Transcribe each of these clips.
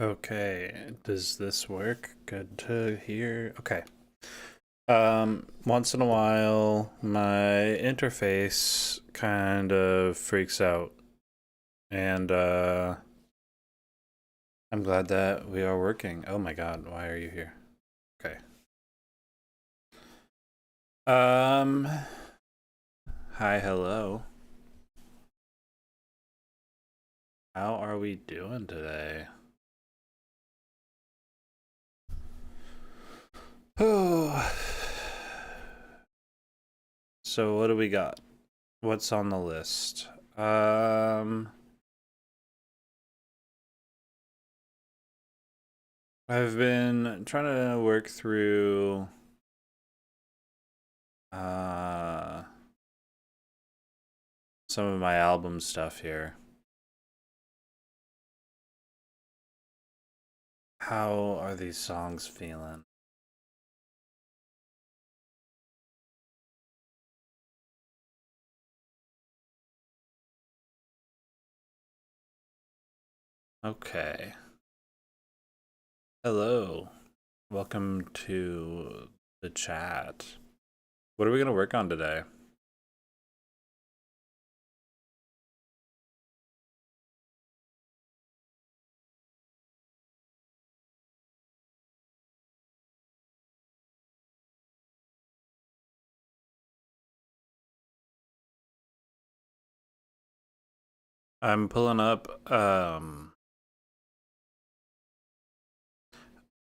Okay, does this work? Good to hear. Okay. Once in a while, my interface kind of freaks out. And, I'm glad that we are working. Oh my god, why are you here? Okay. Hi, hello. How are we doing today? Oh. So what do we got? What's on the list? I've been trying to work through some of my album stuff here. How are these songs feeling? Okay. Hello. Welcome to the chat. What are we going to work on today? I'm pulling up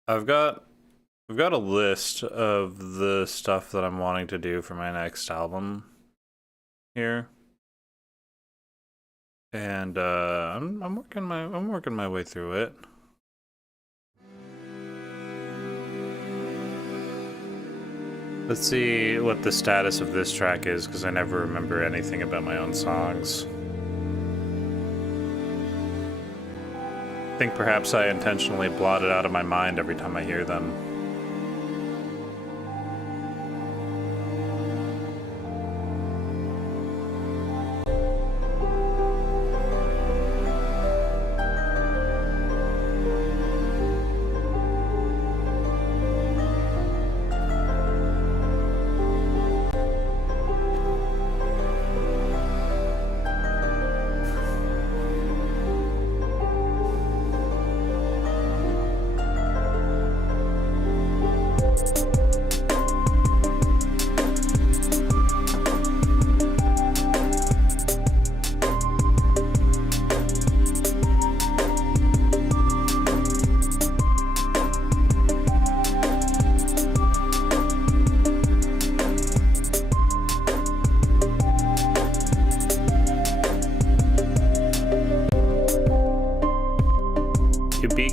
I've got a list of the stuff that I'm wanting to do for my next album here. And I'm working my way through it. Let's see what the status of this track is, because I never remember anything about my own songs. I think perhaps I intentionally blot it out of my mind every time I hear them.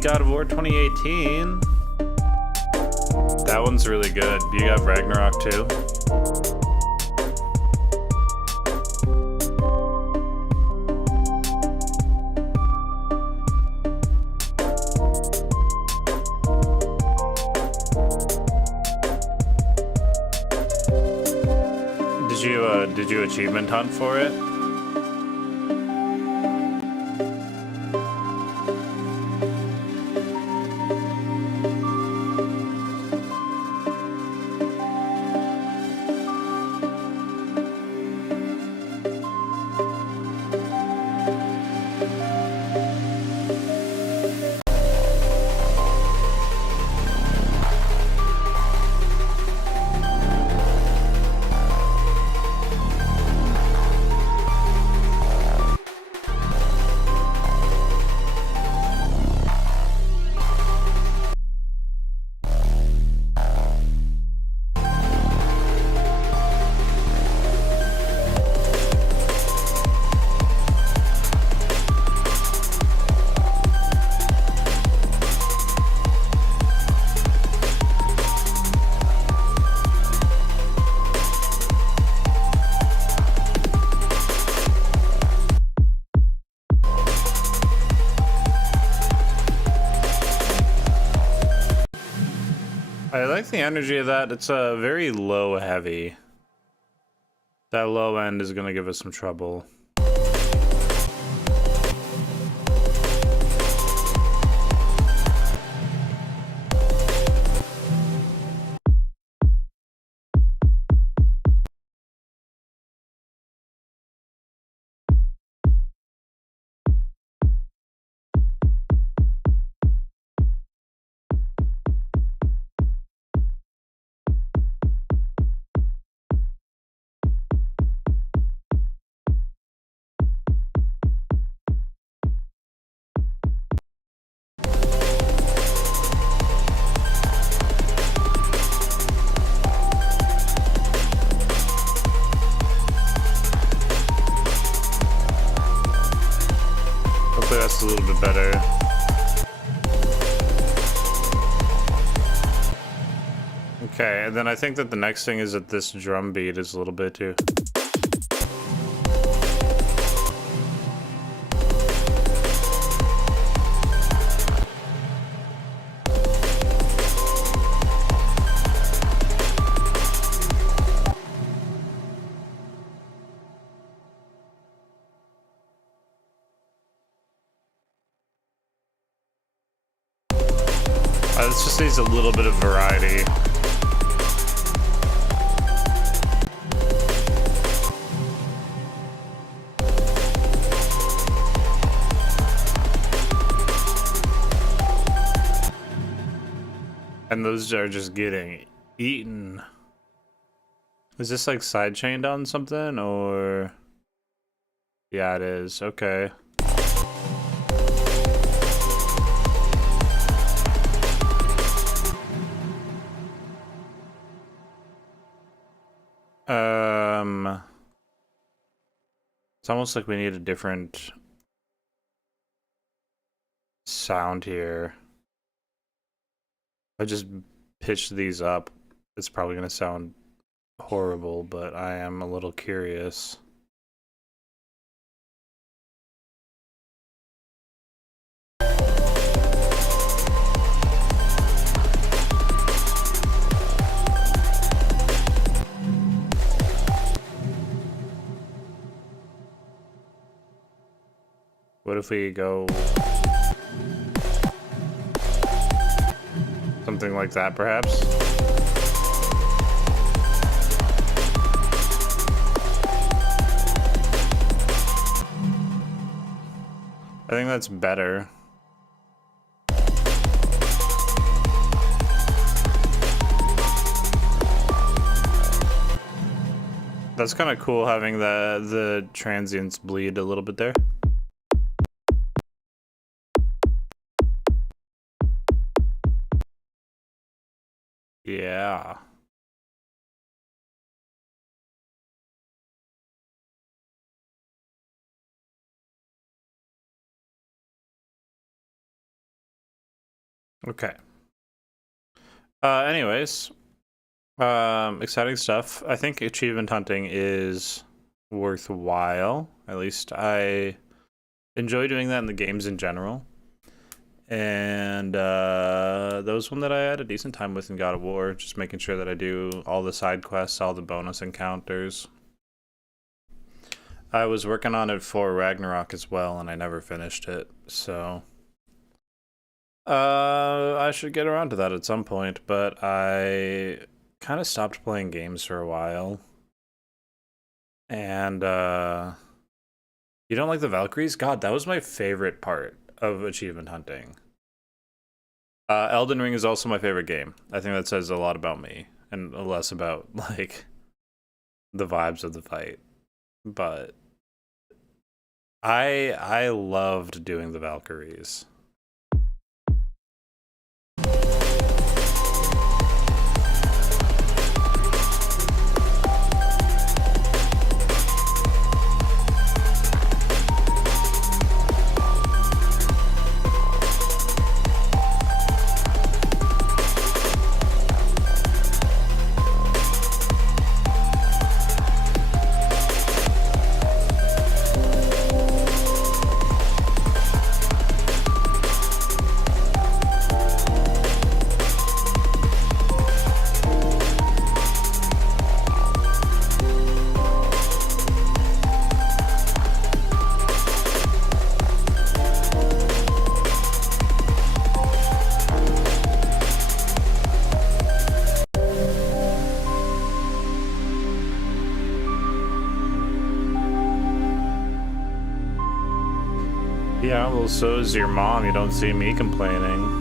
God of War 2018. That one's really good. You got Ragnarok too? Did you achievement hunt for it? like the energy of that. It's a very low heavy. That low end is gonna give us some trouble. That's a little bit better. Okay, and then I think that the next thing is that this drum beat is a little bit too. This just needs a little bit of variety. And those are just getting eaten. Is this like sidechained on something or? Yeah, it is. Okay. It's almost like we need a different sound here. I just pitched these up. It's probably going to sound horrible, but I am a little curious. What if we go something like that, perhaps? I think that's better. That's kind of cool having the transients bleed a little bit there. Yeah. Okay. Anyways, exciting stuff. I think achievement hunting is worthwhile. At least I enjoy doing that in the games in general. And that was one that I had a decent time with in God of War, just making sure that I do all the side quests, all the bonus encounters. I was working on it for Ragnarok as well, and I never finished it, so I should get around to that at some point, but I kind of stopped playing games for a while. And you don't like the Valkyries? God, that was my favorite part of achievement hunting. Elden Ring is also my favorite game. I think that says a lot about me and less about like the vibes of the fight. But I loved doing the Valkyries. Yeah, well, so is your mom. You don't see me complaining.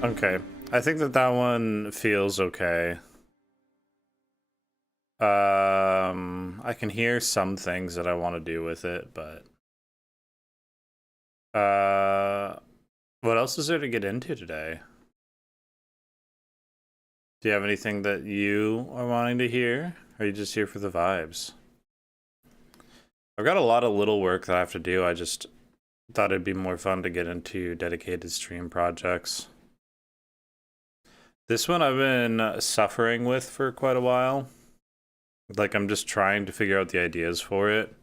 Okay, I think that one feels okay. I can hear some things that I want to do with it, but what else is there to get into today? Do you have anything that you are wanting to hear? Or are you just here for the vibes? I've got a lot of little work that I have to do. I just thought it'd be more fun to get into dedicated stream projects. This one I've been suffering with for quite a while. Like, I'm just trying to figure out the ideas for it.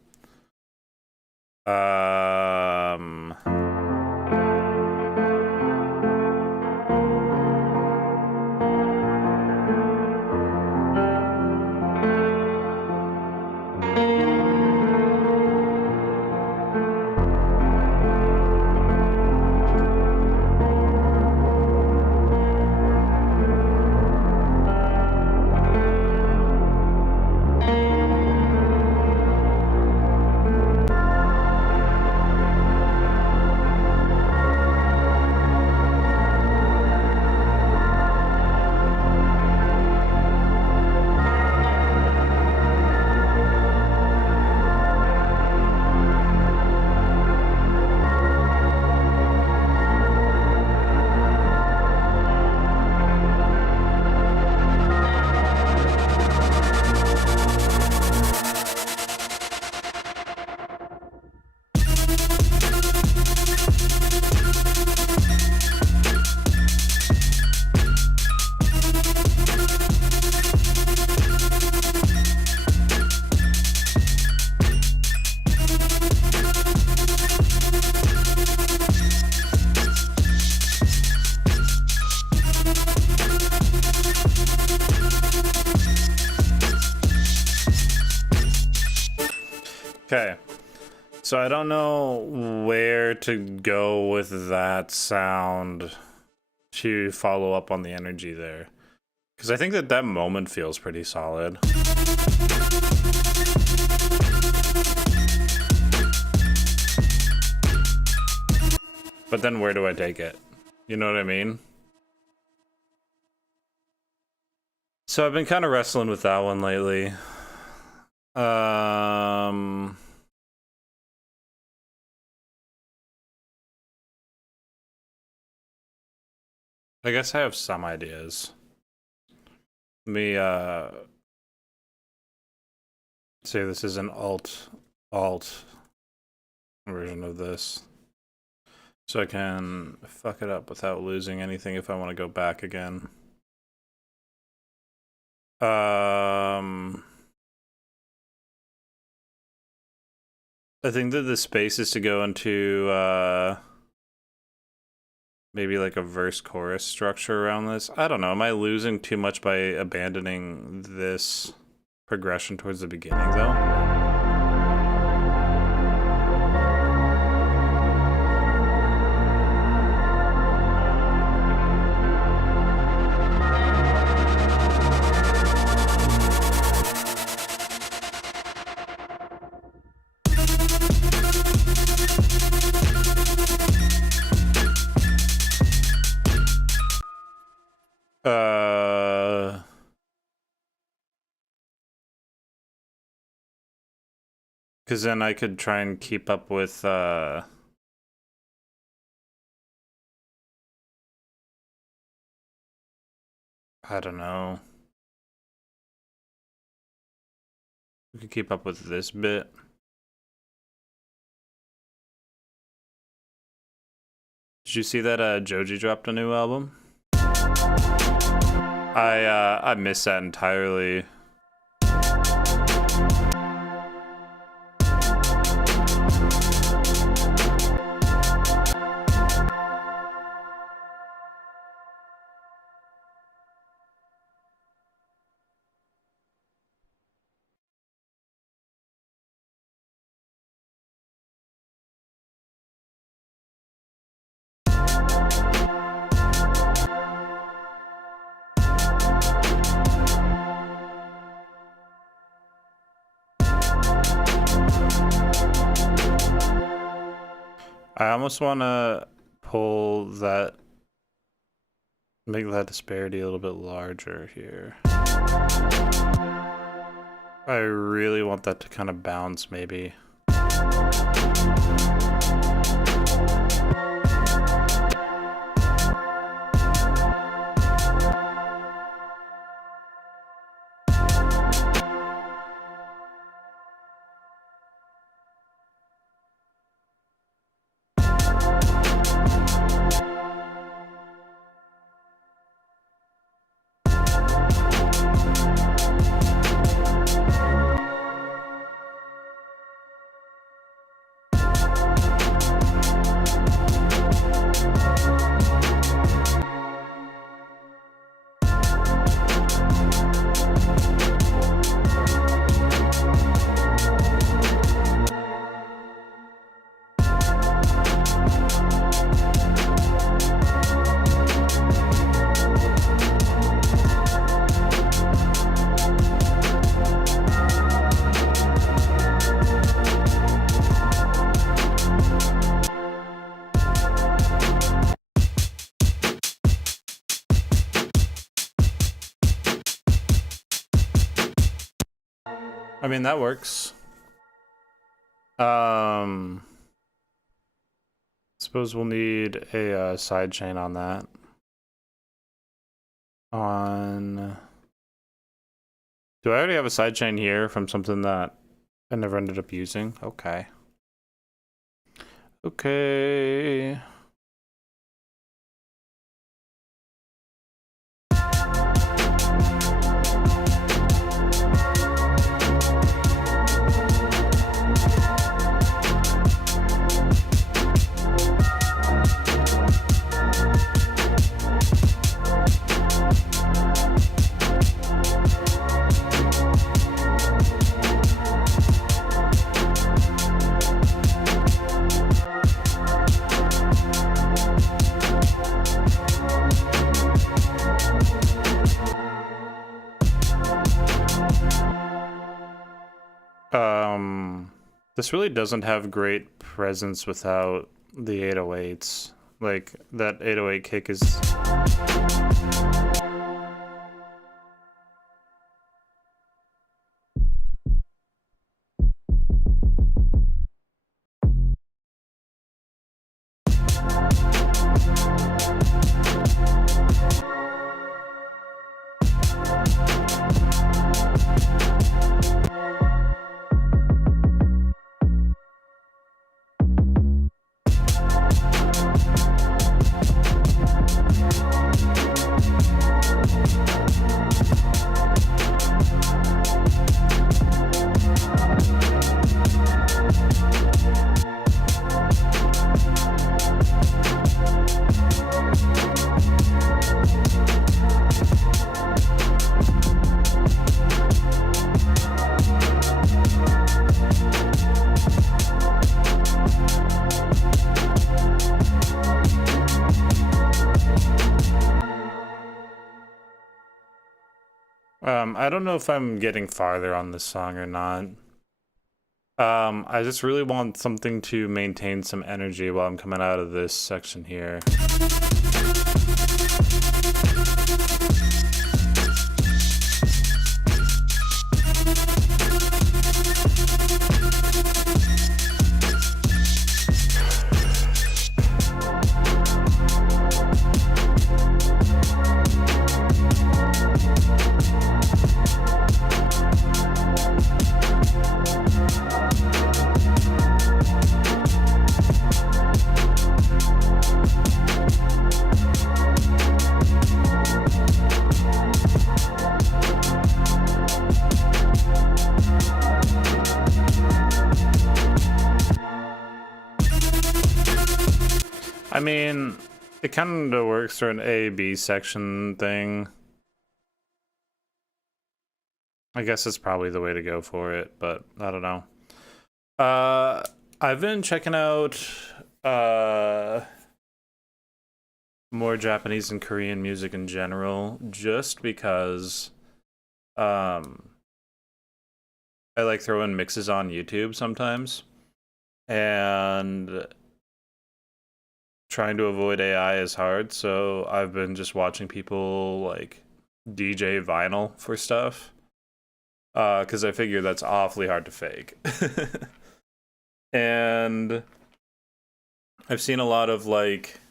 Okay, so I don't know where to go with that sound to follow up on the energy there, because I think that moment feels pretty solid. But then where do I take it? You know what I mean? So I've been kind of wrestling with that one lately. I guess I have some ideas. Let me say this is an alt version of this, so I can fuck it up without losing anything if I want to go back again. I think that the space is to go into maybe like a verse chorus structure around this. I don't know. Am I losing too much by abandoning this progression towards the beginning though? Because then I could try and keep up with, I don't know. We could keep up with this bit. Did you see that Joji dropped a new album? I missed that entirely. I almost want to pull that, make that disparity a little bit larger here. I really want that to kind of bounce, maybe. I mean, that works. Suppose we'll need a side chain on that. Do I already have a side chain here from something that I never ended up using? Okay. Okay. This really doesn't have great presence without the 808s. Like, that 808 kick is... I don't know if I'm getting farther on this song or not. I just really want something to maintain some energy while I'm coming out of this section here. I mean, it kind of works for an A-B section thing. I guess it's probably the way to go for it, but I don't know. I've been checking out more Japanese and Korean music in general, just because I like throwing mixes on YouTube sometimes. And trying to avoid AI is hard, so I've been just watching people like DJ vinyl for stuff. Because I figure that's awfully hard to fake. And I've seen a lot of like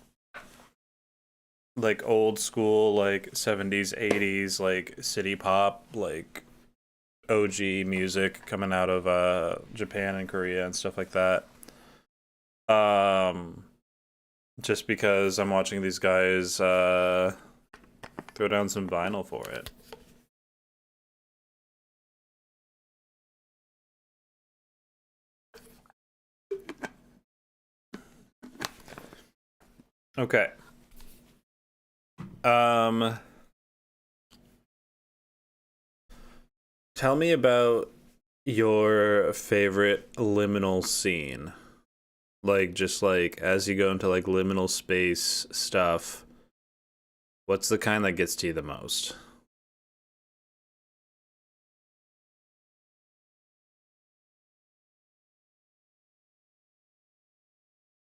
old school like 70s 80s like city pop like OG music coming out of Japan and Korea and stuff like that. um just because I'm watching these guys throw down some vinyl for it. Okay. um Tell me about your favorite liminal scene. Like, just like as you go into like liminal space stuff, what's the kind that gets to you the most?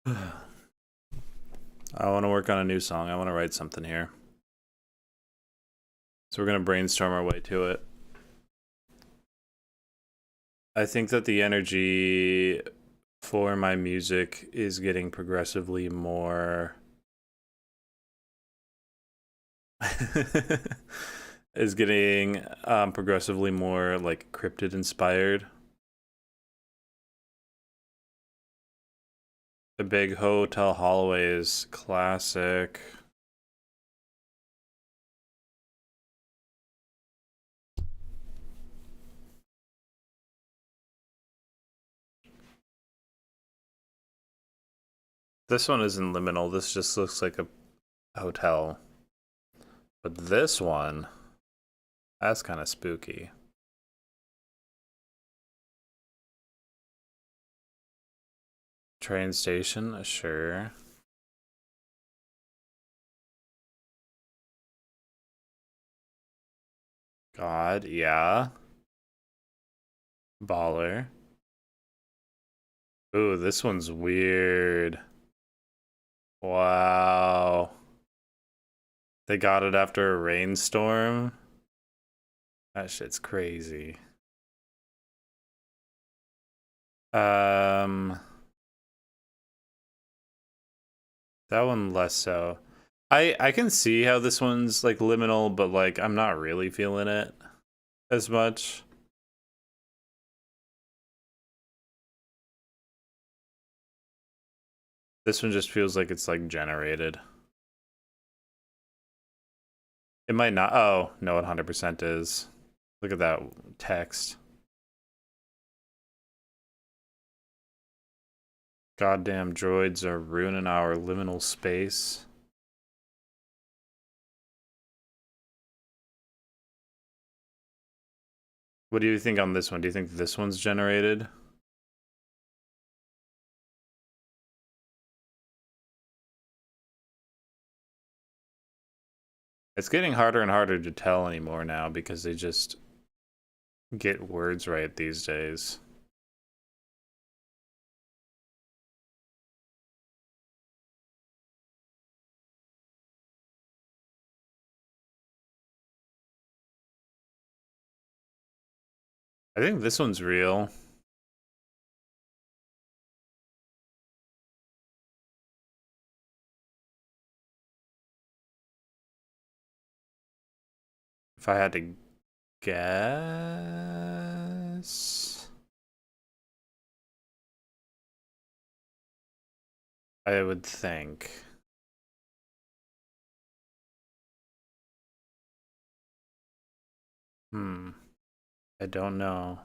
I want to work on a new song. I want to write something here. So we're going to brainstorm our way to it. I think that the energy for my music is getting progressively more is getting progressively more like cryptid inspired. The Big Hotel Holloway is classic. This one isn't liminal. This just looks like a hotel. But this one, that's kind of spooky. Train station, sure. God, yeah. Baller. Ooh, this one's weird. Wow. They got it after a rainstorm? That shit's crazy. Um, that one less so. I can see how this one's like liminal, but like I'm not really feeling it as much. This one just feels like it's like generated. It might not. Oh, no, it 100% is. Look at that text. Goddamn droids are ruining our liminal space. What do you think on this one? Do you think this one's generated? It's getting harder and harder to tell anymore now because they just get words right these days. I think this one's real. If I had to guess, I would think. Hmm. I don't know.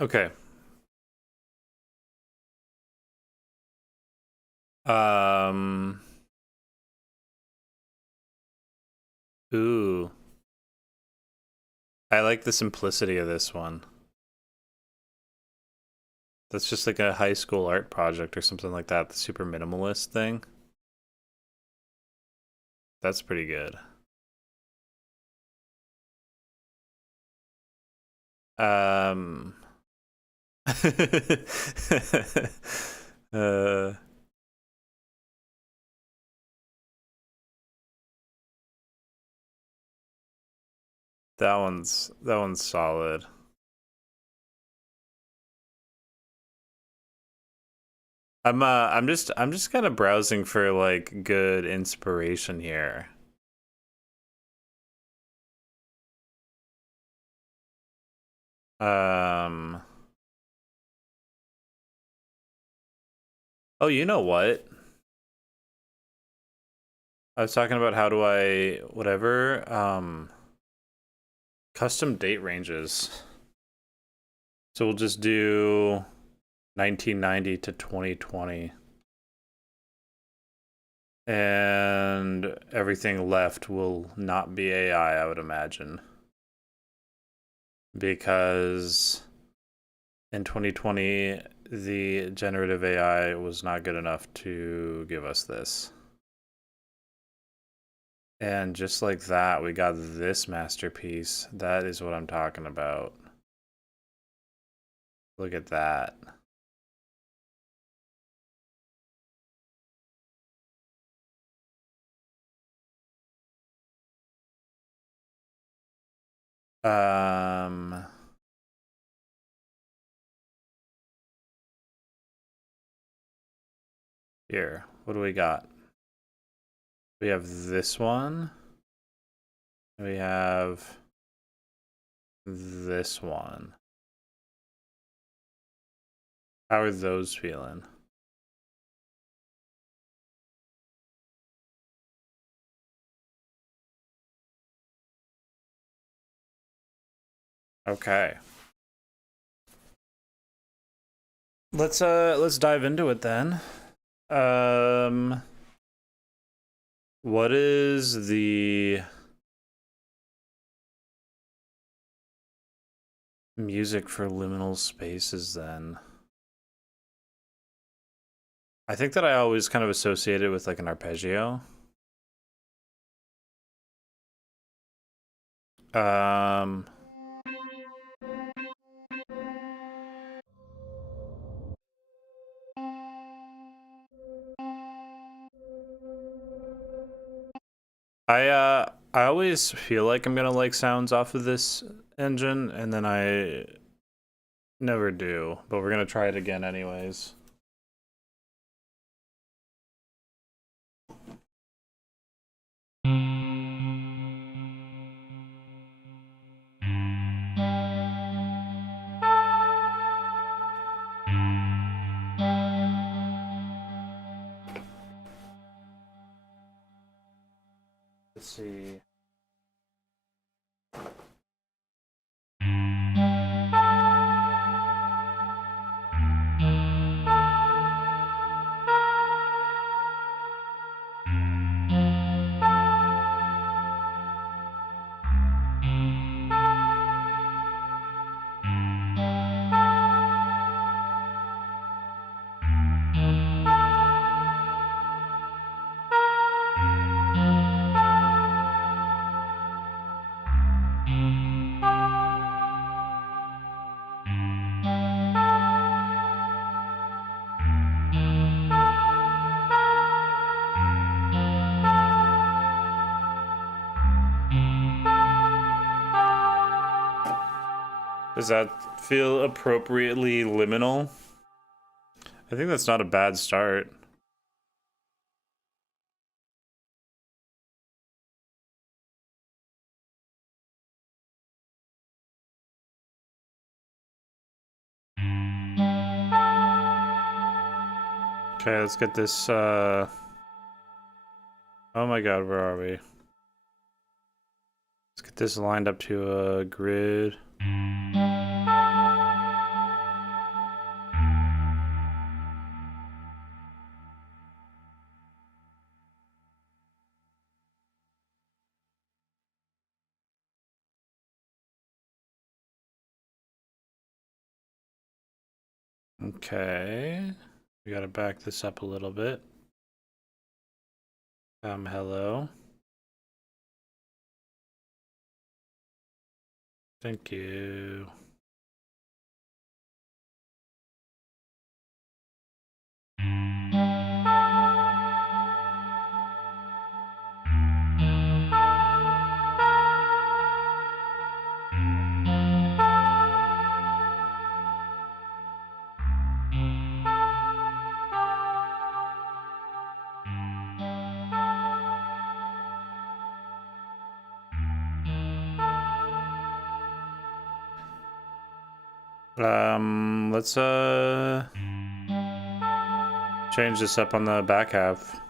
Okay. Um, ooh. I like the simplicity of this one. That's just like a high school art project or something like that, the super minimalist thing. That's pretty good. Um, uh, that one's solid. I'm just kind of browsing for like good inspiration here. Um, oh, you know what? I was talking about how do I whatever custom date ranges. So we'll just do 1990 to 2020. And everything left will not be AI, I would imagine. Because in 2020, the generative AI was not good enough to give us this. And just like that, we got this masterpiece. That is what I'm talking about. Look at that. Um, Here, what do we got? We have this one. We have this one. How are those feeling? Okay. Let's dive into it then. What is the music for liminal spaces then? I think that I always kind of associate it with like an arpeggio. Um, I always feel like I'm gonna like sounds off of this engine, and then I never do. But we're gonna try it again anyways. Let's see. Does that feel appropriately liminal? I think that's not a bad start. Okay, let's get this, oh my god, where are we? Let's get this lined up to a grid. Okay, we gotta back this up a little bit. Hello. Thank you. Let's change this up on the back half.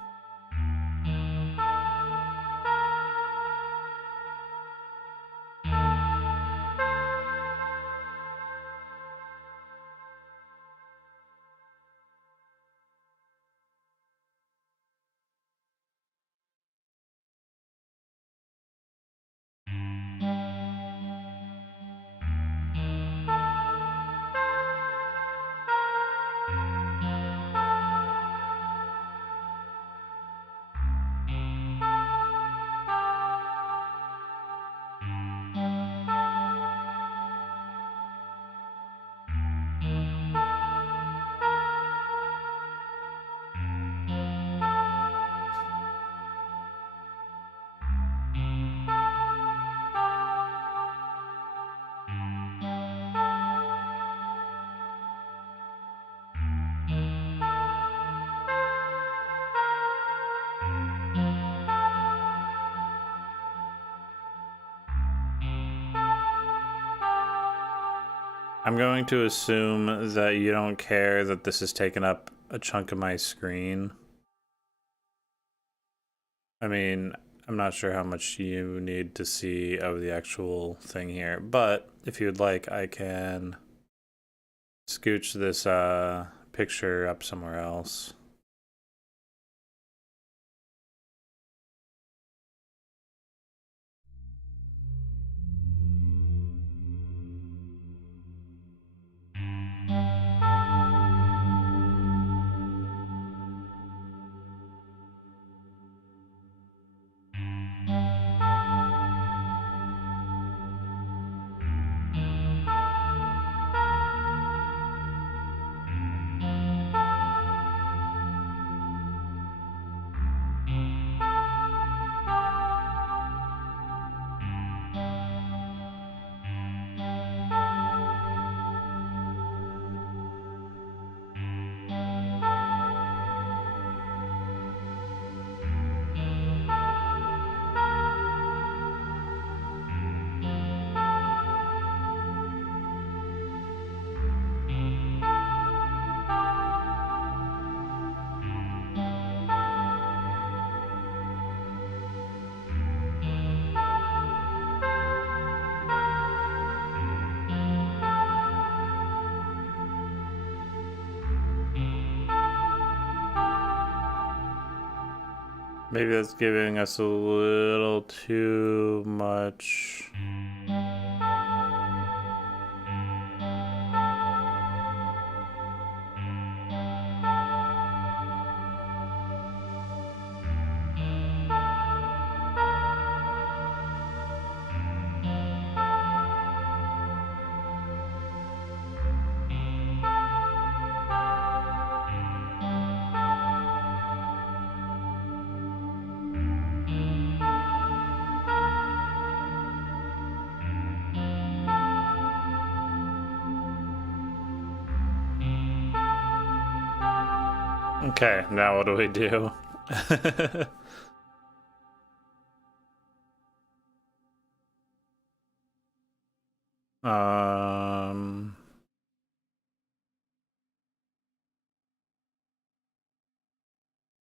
I'm going to assume that you don't care that this has taken up a chunk of my screen. I mean, I'm not sure how much you need to see of the actual thing here, but if you'd like, I can scooch this picture up somewhere else. Maybe that's giving us a little too much. Okay, now what do we do? um,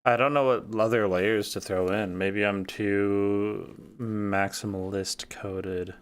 I don't know what other layers to throw in. Maybe I'm too maximalist coded.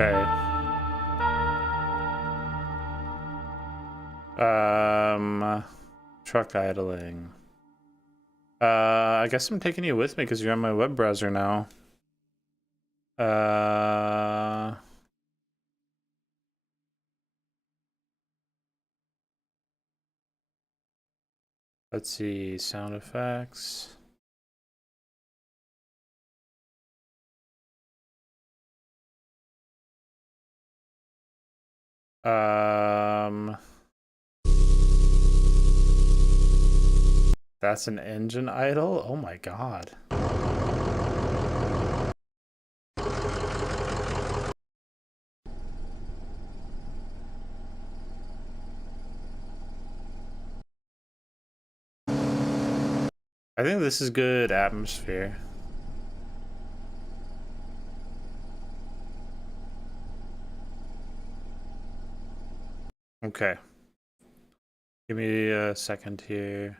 Okay. Truck idling. I guess I'm taking you with me because you're on my web browser now. Let's see, sound effects. That's an engine idle? Oh my god. I think this is good atmosphere. Okay. Give me a second here.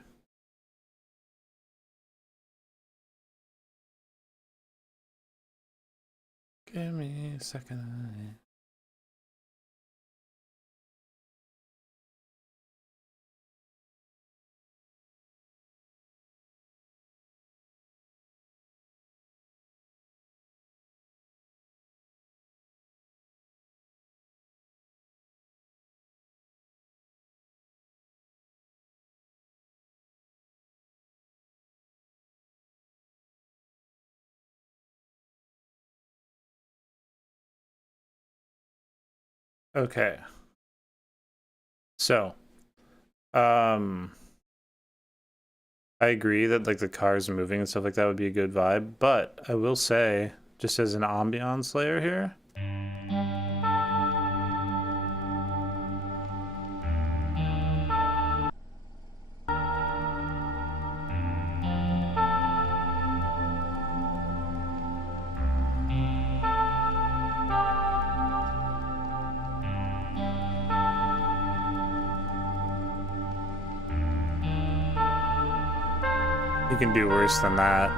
Give me a second. Okay. So, I agree that like the cars moving and stuff like that would be a good vibe, but I will say, just as an ambiance layer here, you can do worse than that.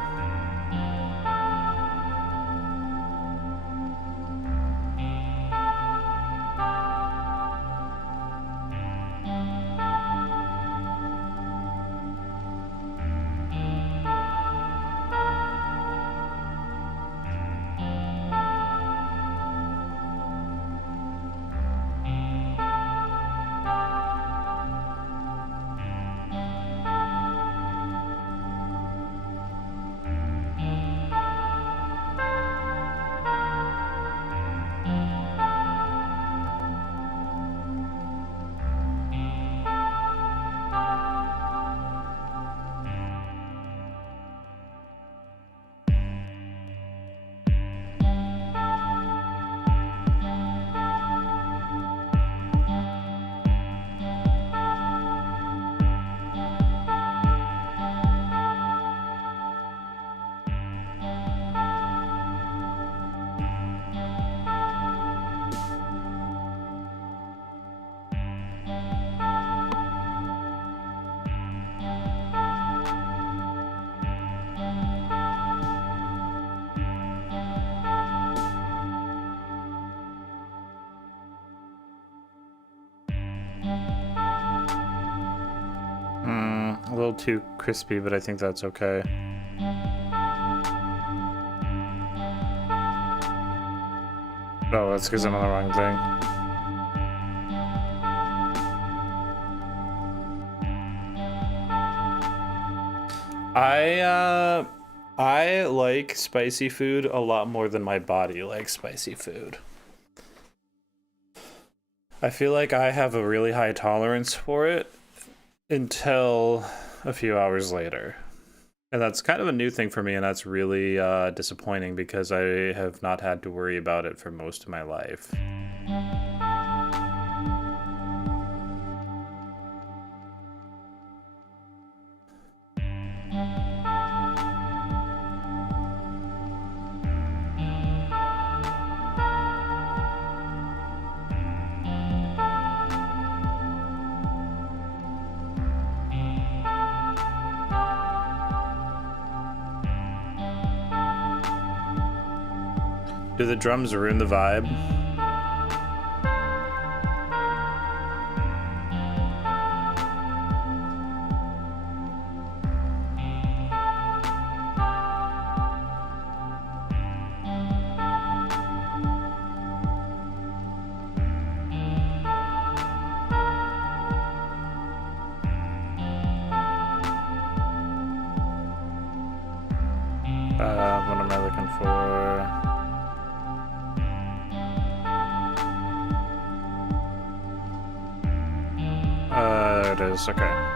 A little too crispy, but I think that's okay. Oh, that's because I'm on the wrong thing. I like spicy food a lot more than my body likes spicy food. I feel like I have a really high tolerance for it until a few hours later. And that's kind of a new thing for me, and that's really disappointing because I have not had to worry about it for most of my life. Do the drums ruin the vibe? is. Okay.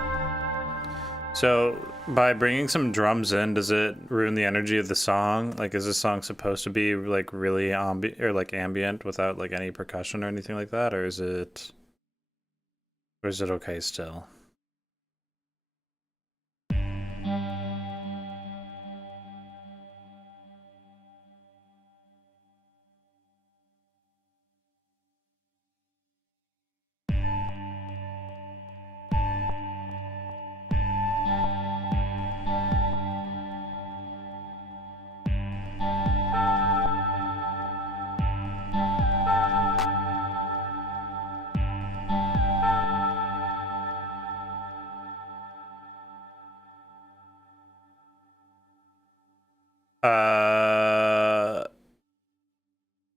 So, by bringing some drums in, does it ruin the energy of the song? Like, is this song supposed to be like really ambient without like any percussion or anything like that, or is it okay still?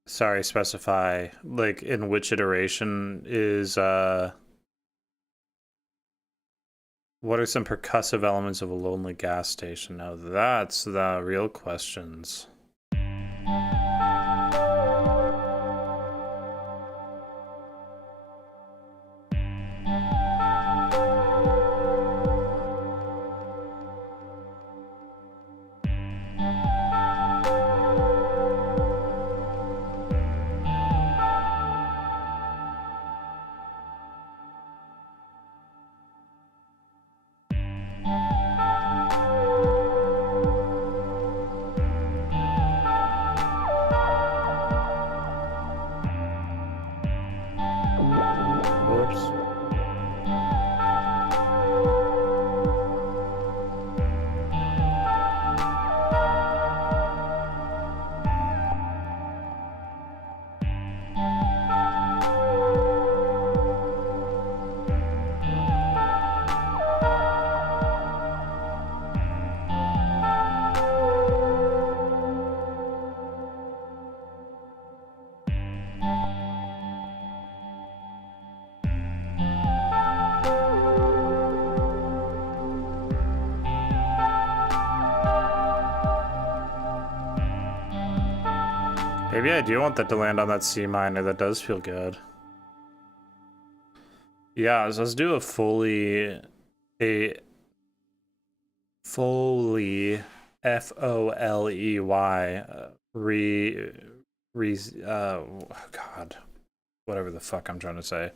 Sorry, specify like in which iteration is what are some percussive elements of a lonely gas station? Now that's the real questions. Whoops. Maybe I do want that to land on that C minor. That does feel good. Yeah, so let's do a Foley Foley, God, whatever the fuck I'm trying to say.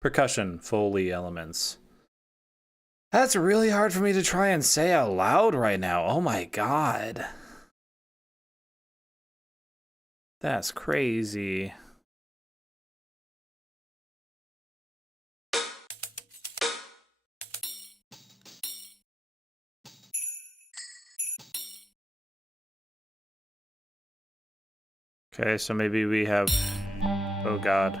Percussion, Foley elements. That's really hard for me to try and say out loud right now. Oh my god. That's crazy. Okay, so maybe we have... Oh god.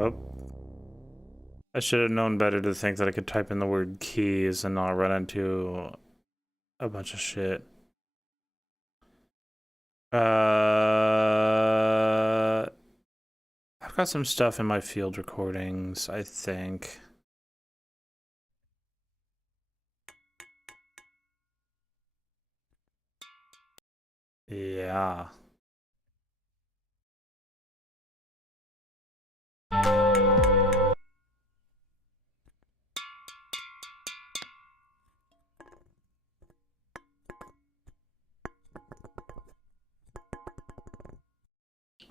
Oh. I should have known better to think that I could type in the word keys and not run into a bunch of shit. I've got some stuff in my field recordings, I think. Yeah.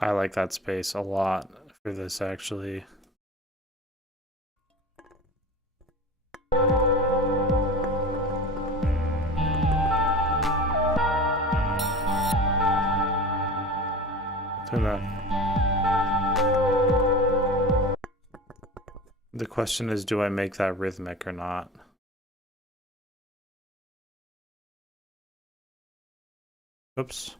I like that space a lot for this, actually. Turn that. The question is, do I make that rhythmic or not? Oops.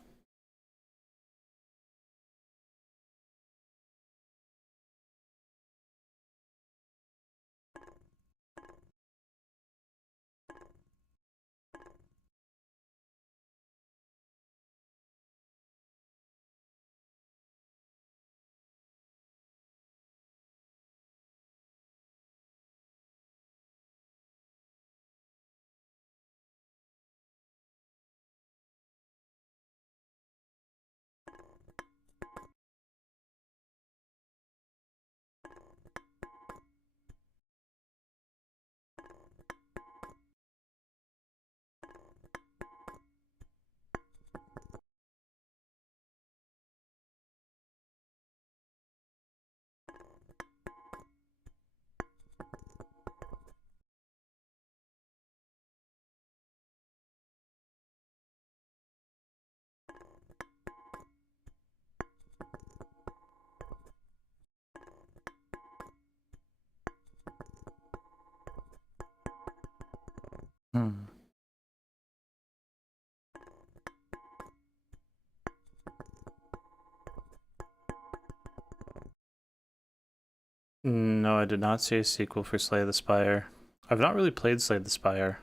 No, I did not see a sequel for Slay the Spire. I've not really played Slay the Spire,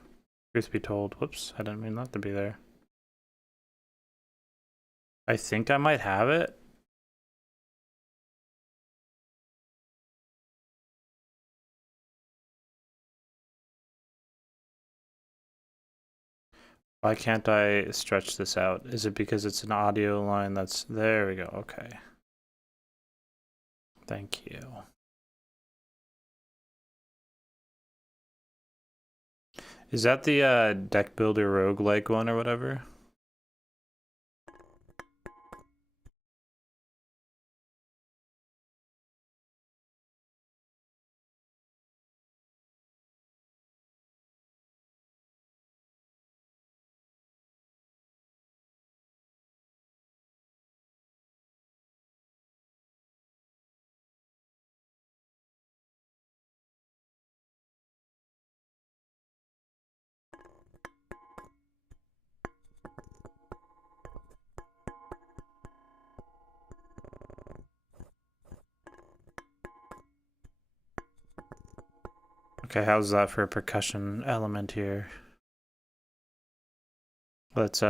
truth be told. Whoops, I didn't mean that to be there. I think I might have it. Why can't I stretch this out? Is it because it's an audio line that's... There we go, okay. Thank you. Is that the deck builder roguelike one or whatever? Okay, how's that for a percussion element here? Let's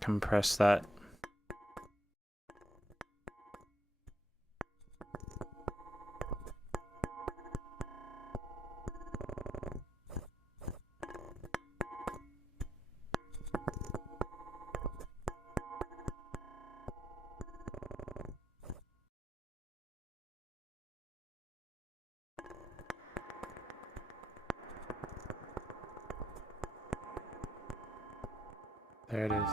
compress that. There it is.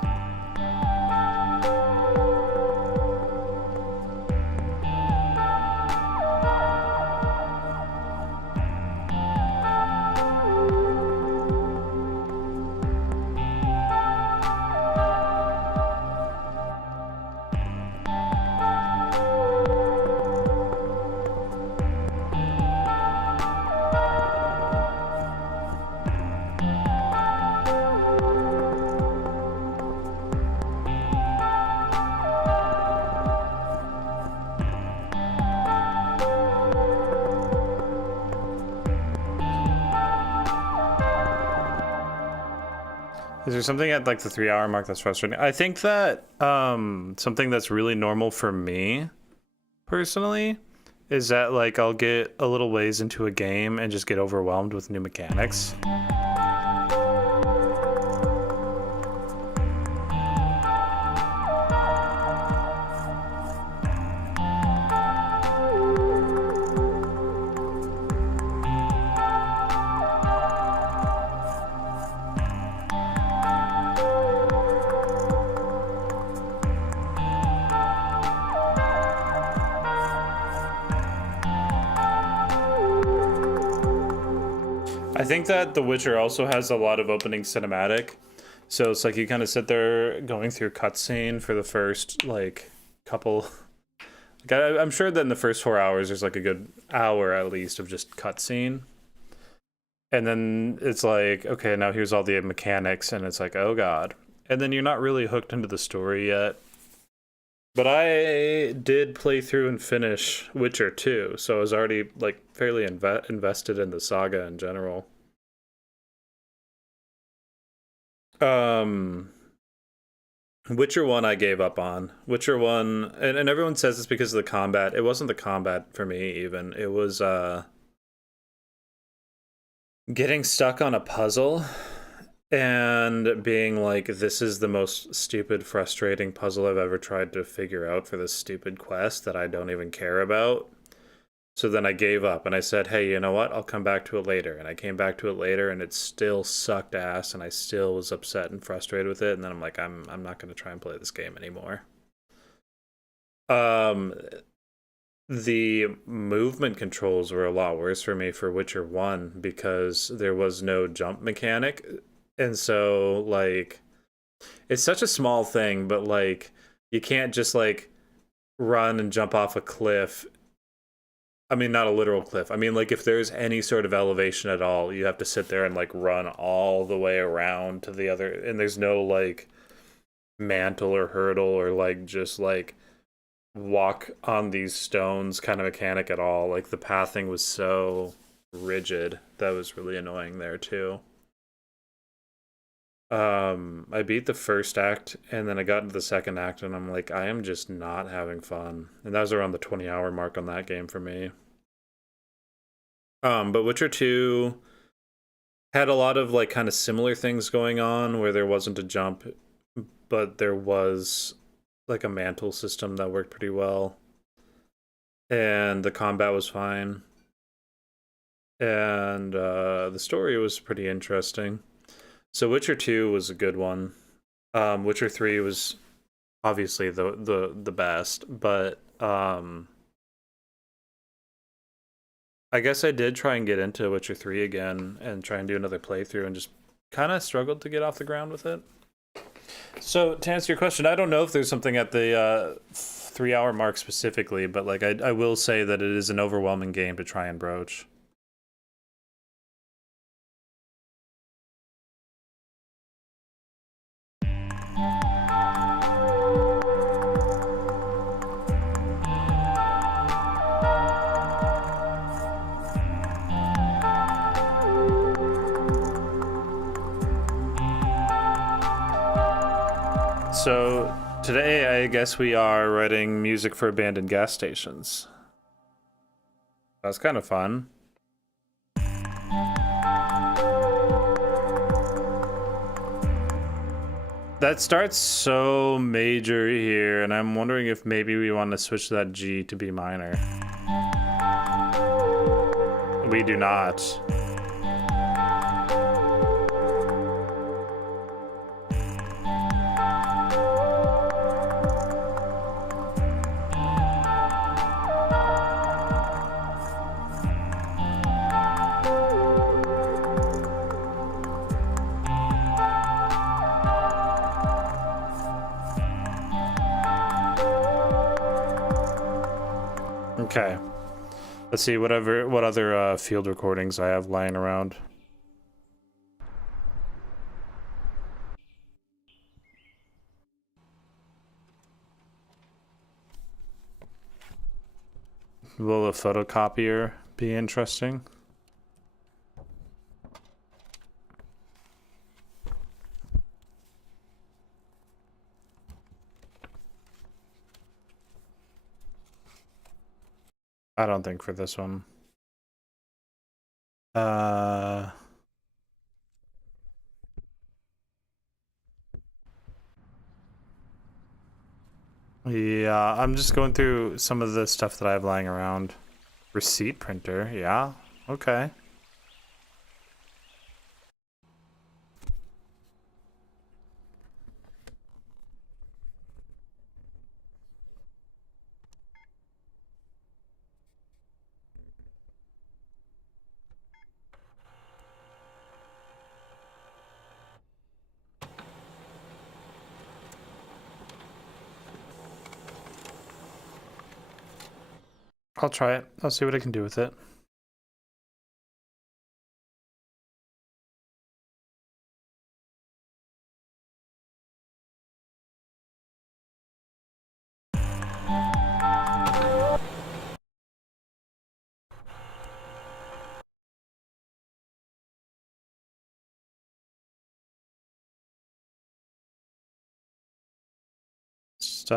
Is there something at like the 3 hour mark that's frustrating? I think that something that's really normal for me personally is that like I'll get a little ways into a game and just get overwhelmed with new mechanics. I think that The Witcher also has a lot of opening cinematic. So it's like you kind of sit there going through cutscene for the first like couple. Like I'm sure that in the first 4 hours there's like a good hour at least of just cutscene. And then it's like, okay, now here's all the mechanics, and it's like, oh god. And then you're not really hooked into the story yet. But I did play through and finish Witcher 2, so I was already like fairly invested in the saga in general. Um, Witcher 1 I gave up on. Witcher 1, and everyone says it's because of the combat. It wasn't the combat for me even. It was getting stuck on a puzzle and being like, this is the most stupid, frustrating puzzle I've ever tried to figure out for this stupid quest that I don't even care about. So then I gave up and I said, hey, you know what? I'll come back to it later. And I came back to it later and it still sucked ass and I still was upset and frustrated with it. And then I'm like, I'm not going to try and play this game anymore. The movement controls were a lot worse for me for Witcher 1 because there was no jump mechanic. And so, like, it's such a small thing, but, like, you can't just, like, run and jump off a cliff I mean, not a literal cliff. I mean, like, if there's any sort of elevation at all, you have to sit there and, like, run all the way around to the other, and there's no, like, mantle or hurdle or, like, just, like, walk on these stones kind of mechanic at all. Like, the pathing was so rigid. That was really annoying there, too. I beat the first act, and then I got into the second act, and I'm like, I am just not having fun. And that was around the 20-hour mark on that game for me. But Witcher 2 had a lot of like kind of similar things going on where there wasn't a jump, but there was like a mantle system that worked pretty well. And the combat was fine. And the story was pretty interesting. So Witcher 2 was a good one. Witcher 3 was obviously the best, but I guess I did try and get into Witcher 3 again and try and do another playthrough and just kind of struggled to get off the ground with it. So to answer your question, I don't know if there's something at the 3-hour mark specifically, but like I will say that it is an overwhelming game to try and broach. So today, I guess we are writing music for abandoned gas stations. That's kind of fun. That starts so major here, and I'm wondering if maybe we want to switch that G to B minor. We do not. Okay. Let's see what other field recordings I have lying around. Will a photocopier be interesting? I don't think for this one. Yeah, I'm just going through some of the stuff that I have lying around. Receipt printer, yeah, okay. I'll try it. I'll see what I can do with it. Just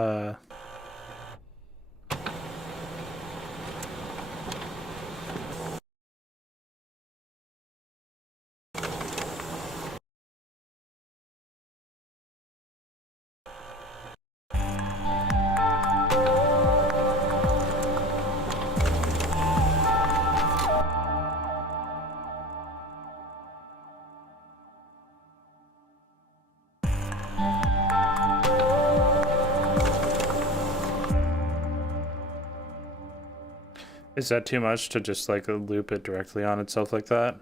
Is that too much to just like loop it directly on itself like that?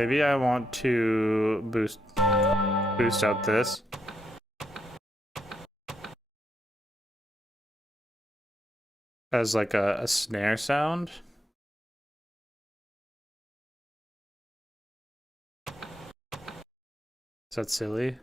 Maybe I want to boost out this. As like a snare sound. Is that silly?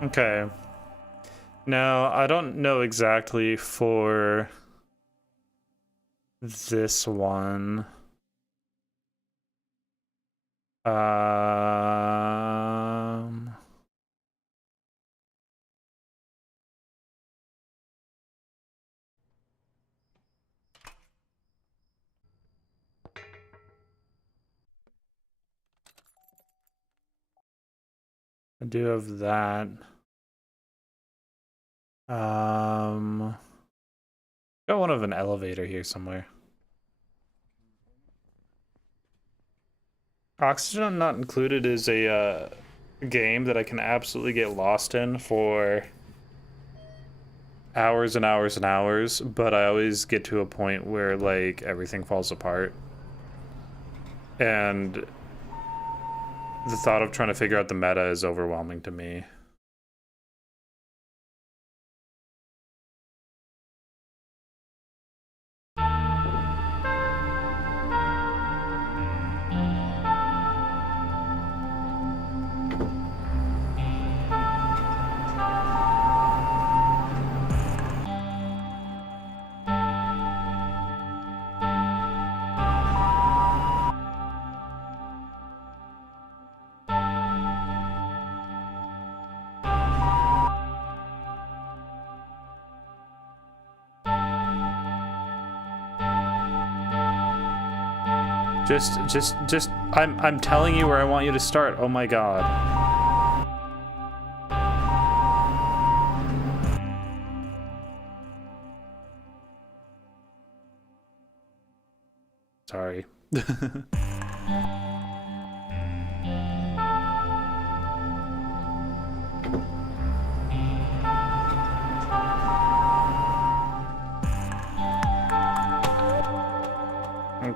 Okay. Now, I don't know exactly for this one. I do have that. Got one of an elevator here somewhere. Oxygen Not Included is a game that I can absolutely get lost in for hours and hours and hours, but I always get to a point where like everything falls apart. And the thought of trying to figure out the meta is overwhelming to me. Just, I'm telling you where I want you to start. Oh my god. Sorry.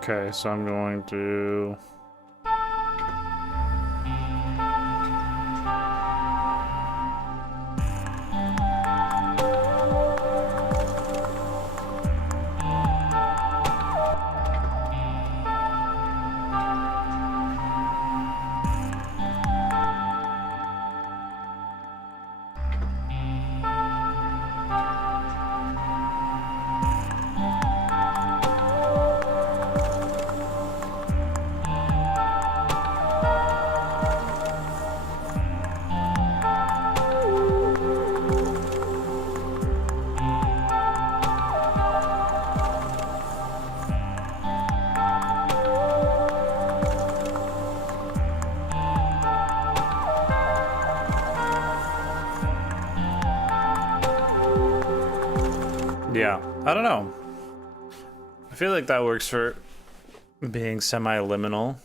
Okay, so I'm going to... Yeah, I don't know. I feel like that works for being semi-liminal.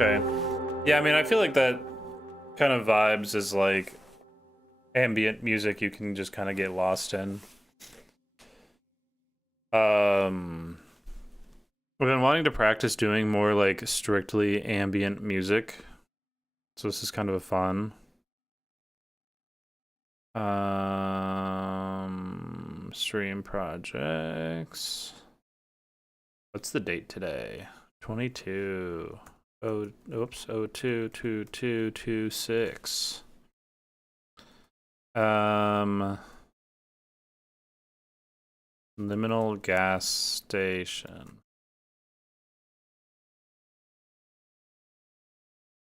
Okay. Yeah, I mean, I feel like that kind of vibes is like ambient music you can just kind of get lost in. I've been wanting to practice doing more like strictly ambient music. So this is kind of a fun. Stream projects. What's the date today? 22. Oh, oops. 022226. Liminal gas station.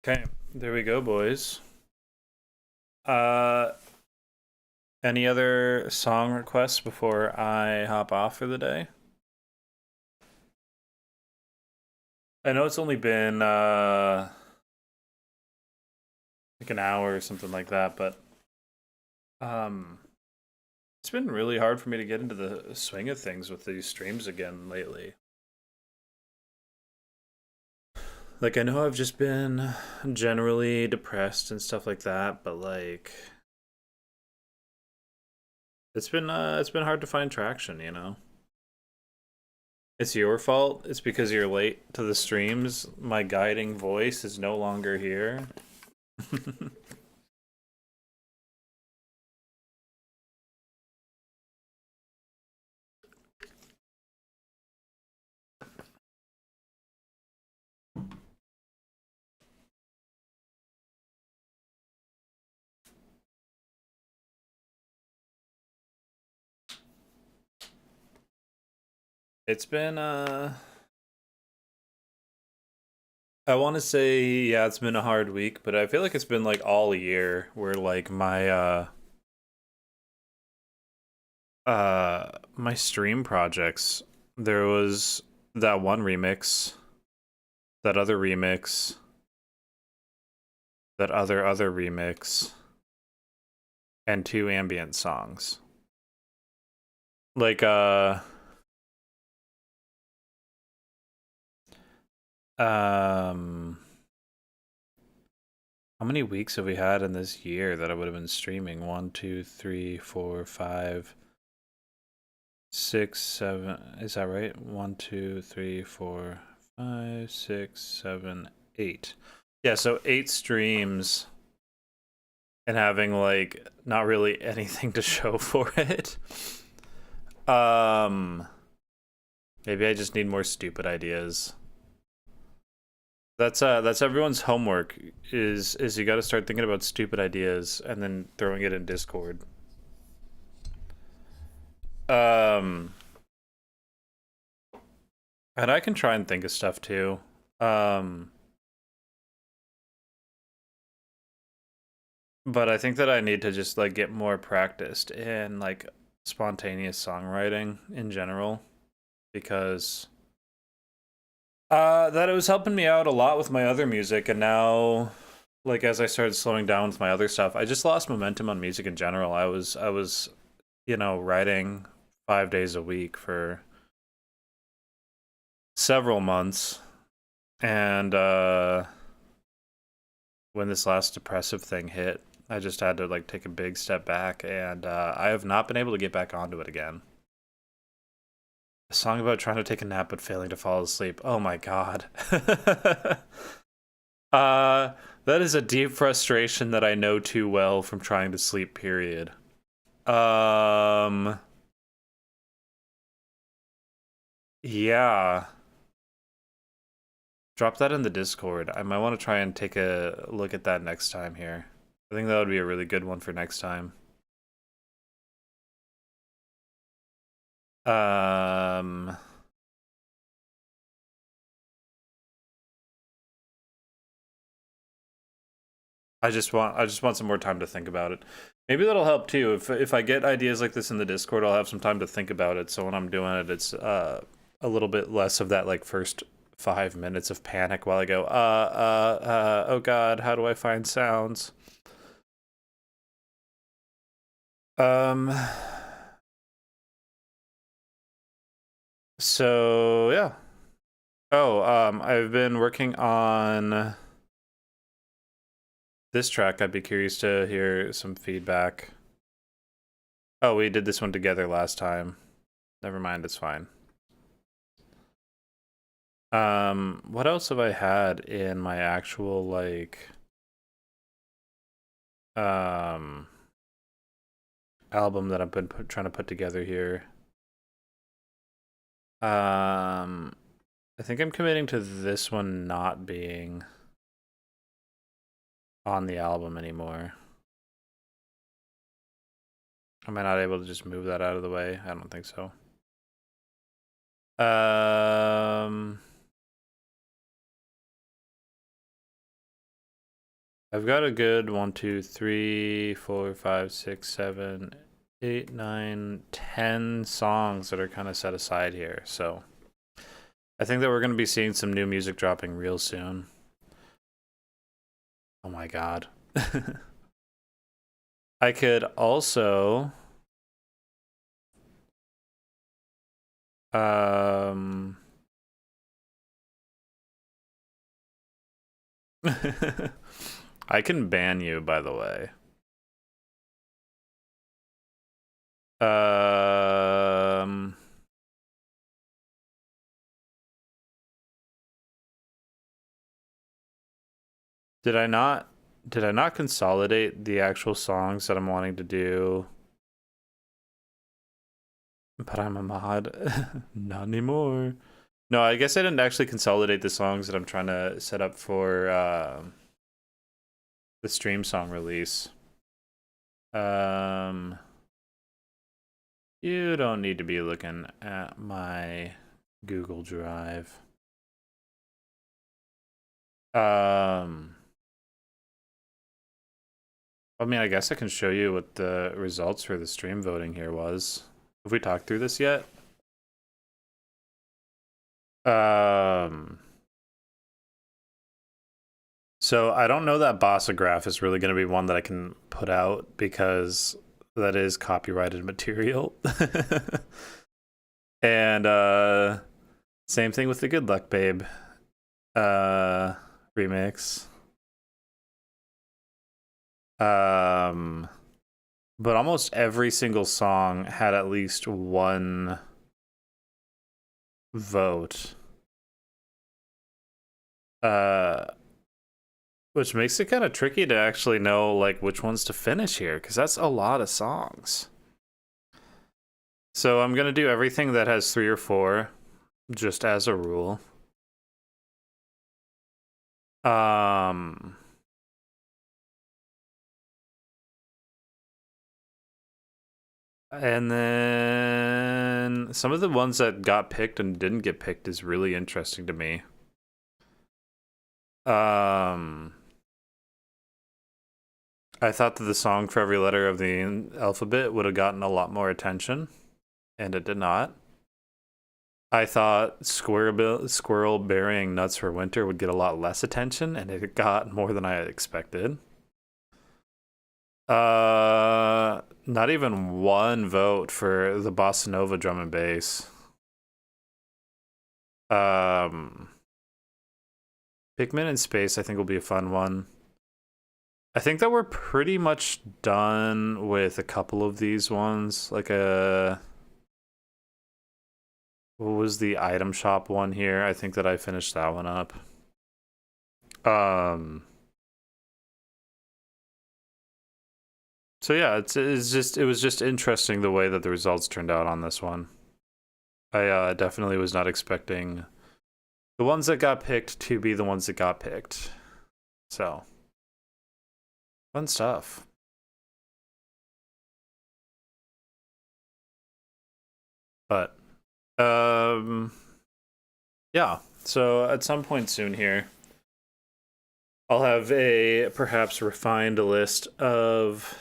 Okay, there we go, boys. Any other song requests before I hop off for the day? I know it's only been like an hour or something like that, but it's been really hard for me to get into the swing of things with these streams again lately. Like I know I've just been generally depressed and stuff like that, but like it's been hard to find traction, you know. It's your fault. It's because you're late to the streams. My guiding voice is no longer here. It's been I want to say yeah, it's been a hard week, but I feel like it's been like all year where like my stream projects, there was that one remix, that other remix, that other remix, and 2 ambient songs. Like how many weeks have we had in this year that I would have been streaming? 1, 2, 3, 4, 5, 6, 7. Is that right? 1, 2, 3, 4, 5, 6, 7, 8. Yeah, so 8 streams and having like not really anything to show for it. Maybe I just need more stupid ideas. That's everyone's homework is you got to start thinking about stupid ideas and then throwing it in Discord. And I can try and think of stuff too. But I think that I need to just like get more practiced in like spontaneous songwriting in general because that it was helping me out a lot with my other music, and now like as I started slowing down with my other stuff, I just lost momentum on music in general. I was you know, writing 5 days a week for several months, and when this last depressive thing hit, I just had to like take a big step back, and I have not been able to get back onto it again. A song about trying to take a nap but failing to fall asleep. Oh my god. That is a deep frustration that I know too well from trying to sleep, period. Yeah. Drop that in the Discord. I might want to try and take a look at that next time here. I think that would be a really good one for next time. I just want some more time to think about it. Maybe that'll help too. If I get ideas like this in the Discord, I'll have some time to think about it. So when I'm doing it, it's a little bit less of that like first 5 minutes of panic while I go, oh god, how do I find sounds? So yeah. Oh, I've been working on This track, I'd be curious to hear some feedback. Oh, we did this one together last time. Never mind, it's fine. What else have I had in my actual, like, album that I've been trying to put together here? I think I'm committing to this one not being on the album anymore. Am I not able to just move that out of the way? I don't think so. I've got a good 1, 2, 3, 4, 5, 6, 7, 8, 9, 10 songs that are kind of set aside here. So I think that we're going to be seeing some new music dropping real soon. Oh my god. I could also I can ban you, by the way. Did I not consolidate the actual songs that I'm wanting to do? But I'm a mod. Not anymore. No, I guess I didn't actually consolidate the songs that I'm trying to set up for the stream song release. You don't need to be looking at my Google Drive. I mean, I guess I can show you what the results for the stream voting here was. Have we talked through this yet? So I don't know that Bossograph is really going to be one that I can put out because that is copyrighted material. And same thing with the Good Luck Babe remix. But almost every single song had at least one vote. Which makes it kind of tricky to actually know like which ones to finish here, because that's a lot of songs. So I'm gonna do everything that has 3 or 4, just as a rule. And then some of the ones that got picked and didn't get picked is really interesting to me. I thought that the song for every letter of the alphabet would have gotten a lot more attention, and it did not. I thought Squirrel Burying Nuts for Winter would get a lot less attention, and it got more than I had expected. Not even one vote for the Bossa Nova drum and bass. Pikmin in Space, I think, will be a fun one. I think that we're pretty much done with a couple of these ones. Like what was the item shop one here? I think that I finished that one up. So yeah, it was just interesting the way that the results turned out on this one. I definitely was not expecting the ones that got picked to be the ones that got picked. So fun stuff. But yeah, so at some point soon here I'll have a perhaps refined list of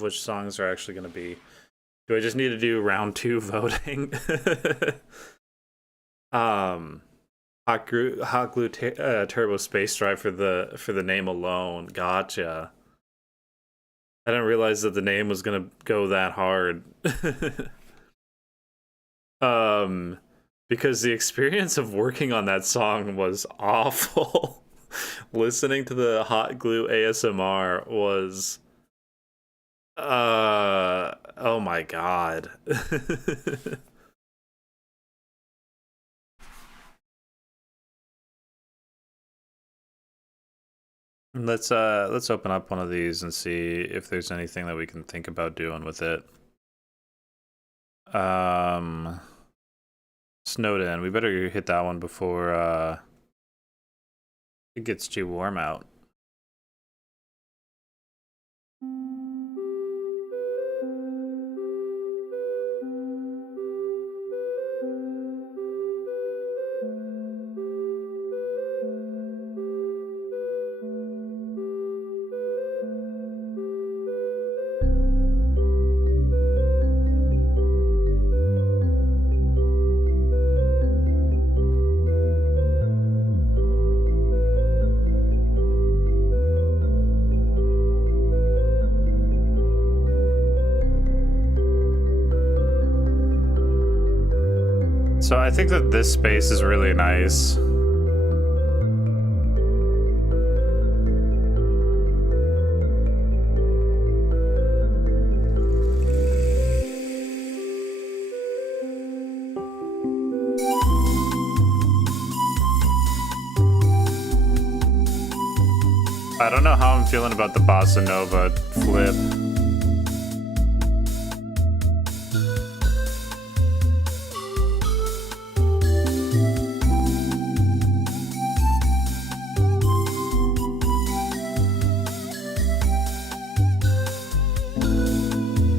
which songs are actually going to be. Do I just need to do round 2 voting? Hot Glue Turbo Space Drive for the name alone. Gotcha. I didn't realize that the name was gonna go that hard. Um, because the experience of working on that song was awful. Listening to the Hot Glue ASMR was oh my god. Let's open up one of these and see if there's anything that we can think about doing with it. Snowden, we better hit that one before it gets too warm out. So I think that this space is really nice. I don't know how I'm feeling about the Bossa Nova flip.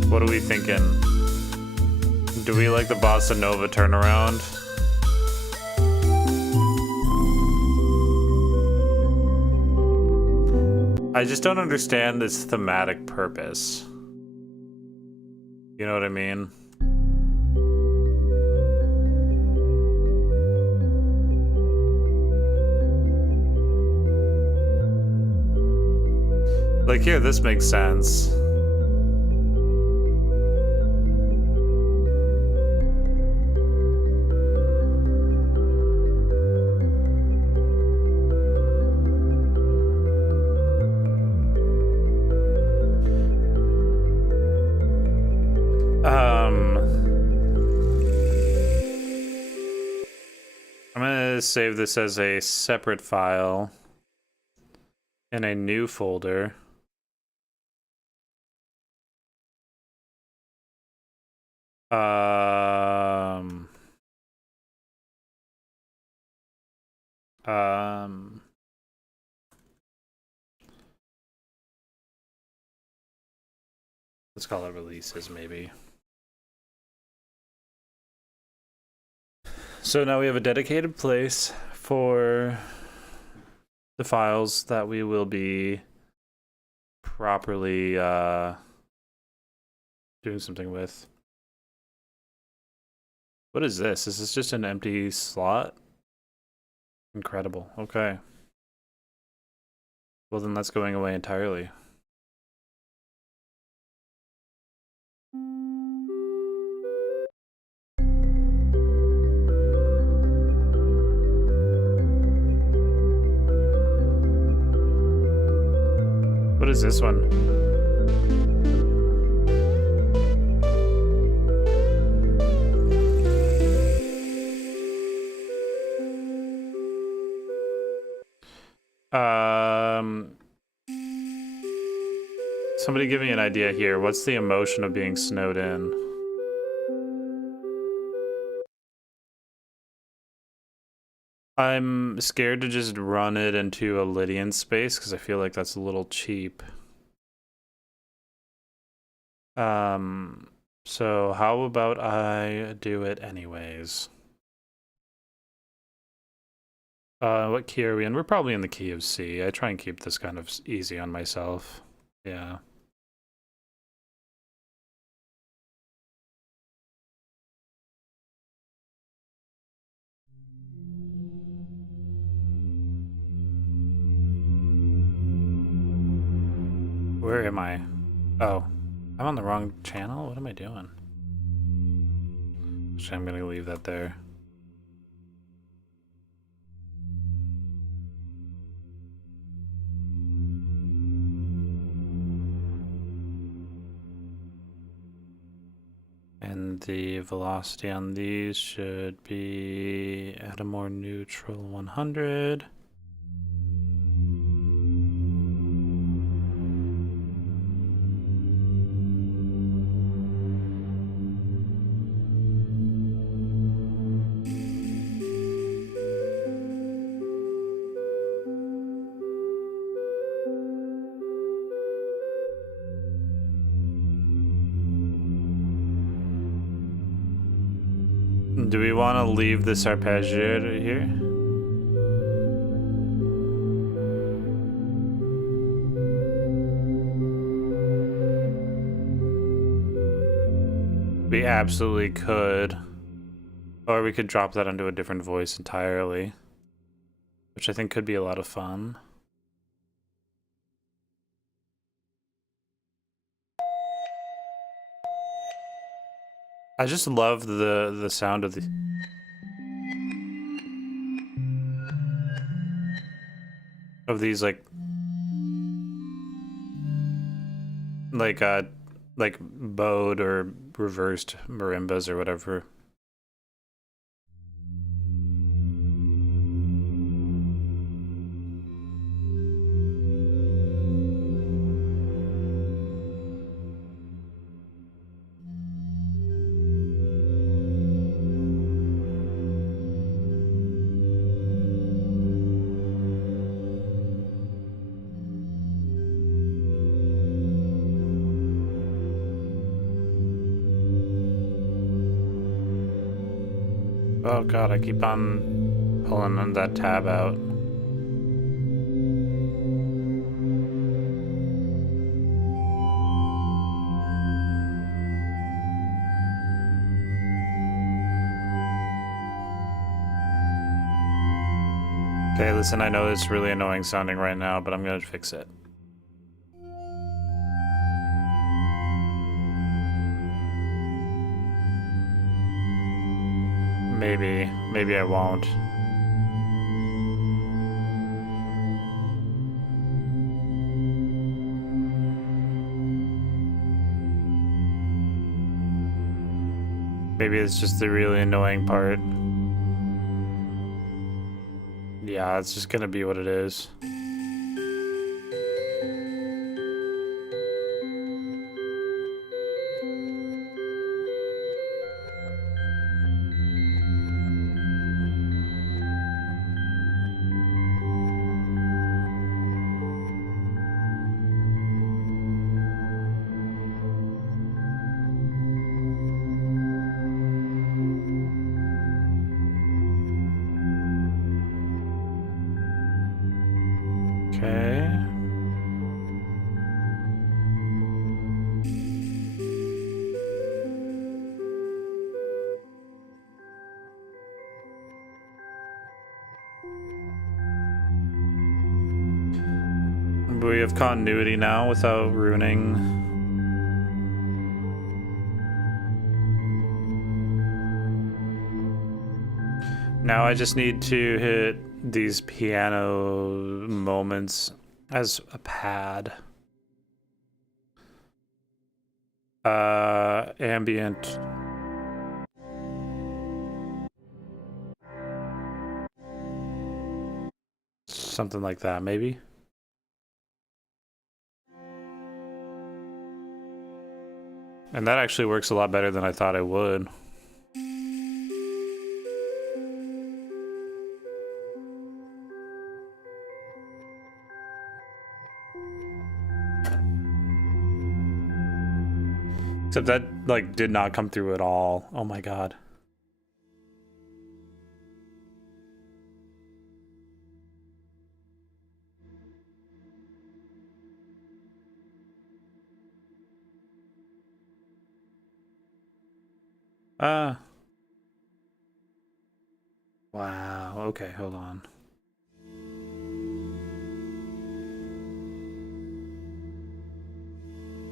What are we thinking? Do we like the Bossa Nova turnaround? I just don't understand its thematic purpose. You know what I mean? Like here, this makes sense. I'm gonna save this as a separate file in a new folder. Let's call it releases, maybe. So now we have a dedicated place for the files that we will be properly doing something with. What is this? Is this just an empty slot? Incredible. Okay. Well, then that's going away entirely. What is this one? Somebody give me an idea here. What's the emotion of being snowed in? I'm scared to just run it into a Lydian space because I feel like that's a little cheap. So how about I do it anyways? What key are we in? We're probably in the key of C. I try and keep this kind of easy on myself. Yeah. Where am I? Oh, I'm on the wrong channel? What am I doing? So I'm gonna leave that there. And the velocity on these should be at a more neutral 100. Do we want to leave this arpeggiator here? We absolutely could. Or we could drop that onto a different voice entirely, which I think could be a lot of fun. I just love the sound of these like bowed or reversed marimbas or whatever. Oh god, I keep on pulling that tab out. Okay, listen, I know it's really annoying sounding right now, but I'm gonna fix it. Maybe I won't. Maybe it's just the really annoying part. Yeah, it's just gonna be what it is. Okay. We have continuity now without ruining. Now I just need to hit these piano moments as a pad. Ambient. Something like that, maybe. And that actually works a lot better than I thought it would. Except that, like, did not come through at all. Oh my god. Wow. Okay, hold on.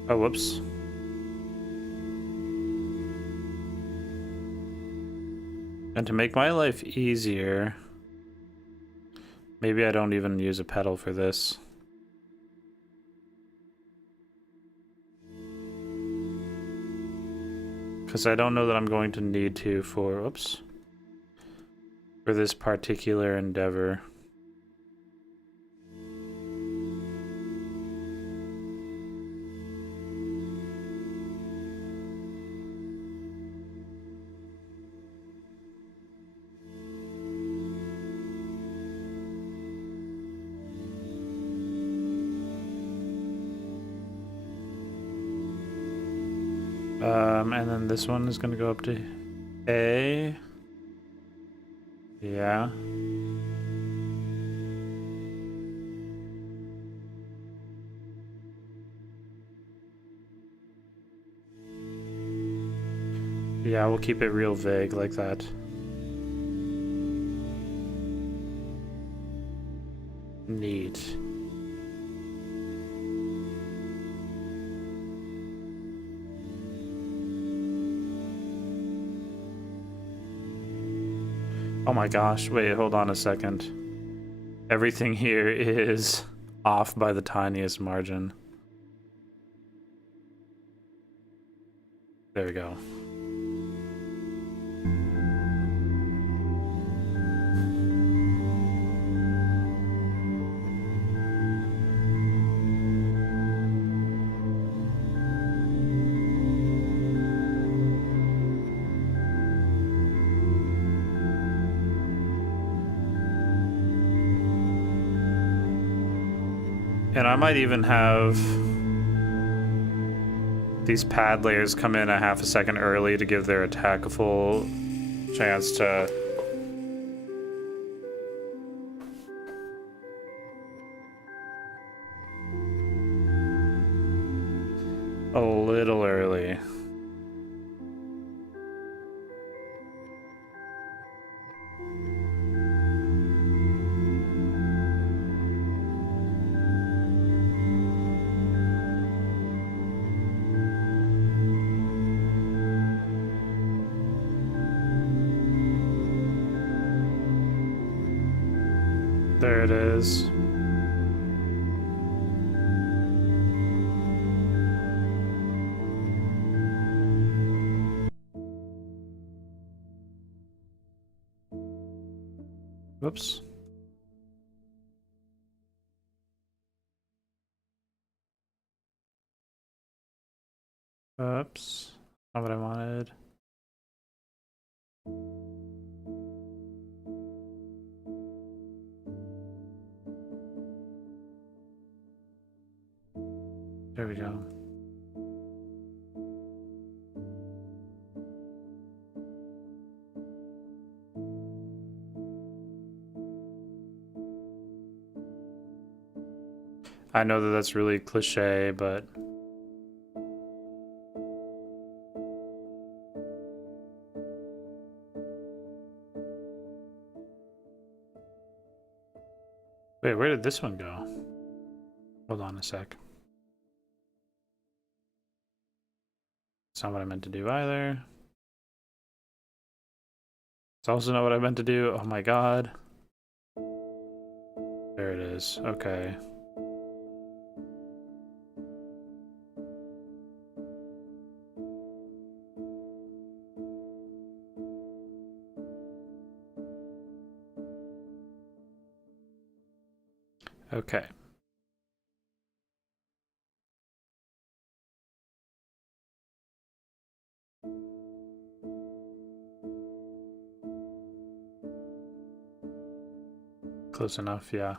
Oh, whoops. And to make my life easier, maybe I don't even use a pedal for this. Because I don't know that I'm going to need to for, oops, for this particular endeavor. And then this one is going to go up to A. Yeah. Yeah, we'll keep it real vague like that. Neat. Oh my gosh, wait, hold on a second. Everything here is off by the tiniest margin. There we go. And I might even have these pad layers come in a half a second early to give their attack a full chance to... a little early. There it is. Whoops. Oops. Not what I wanted. There we go. I know that that's really cliche, but... Wait, where did this one go? Hold on a sec. It's not what I meant to do either. It's also not what I meant to do. Oh my god. There it is. Okay. Okay. Close enough, yeah.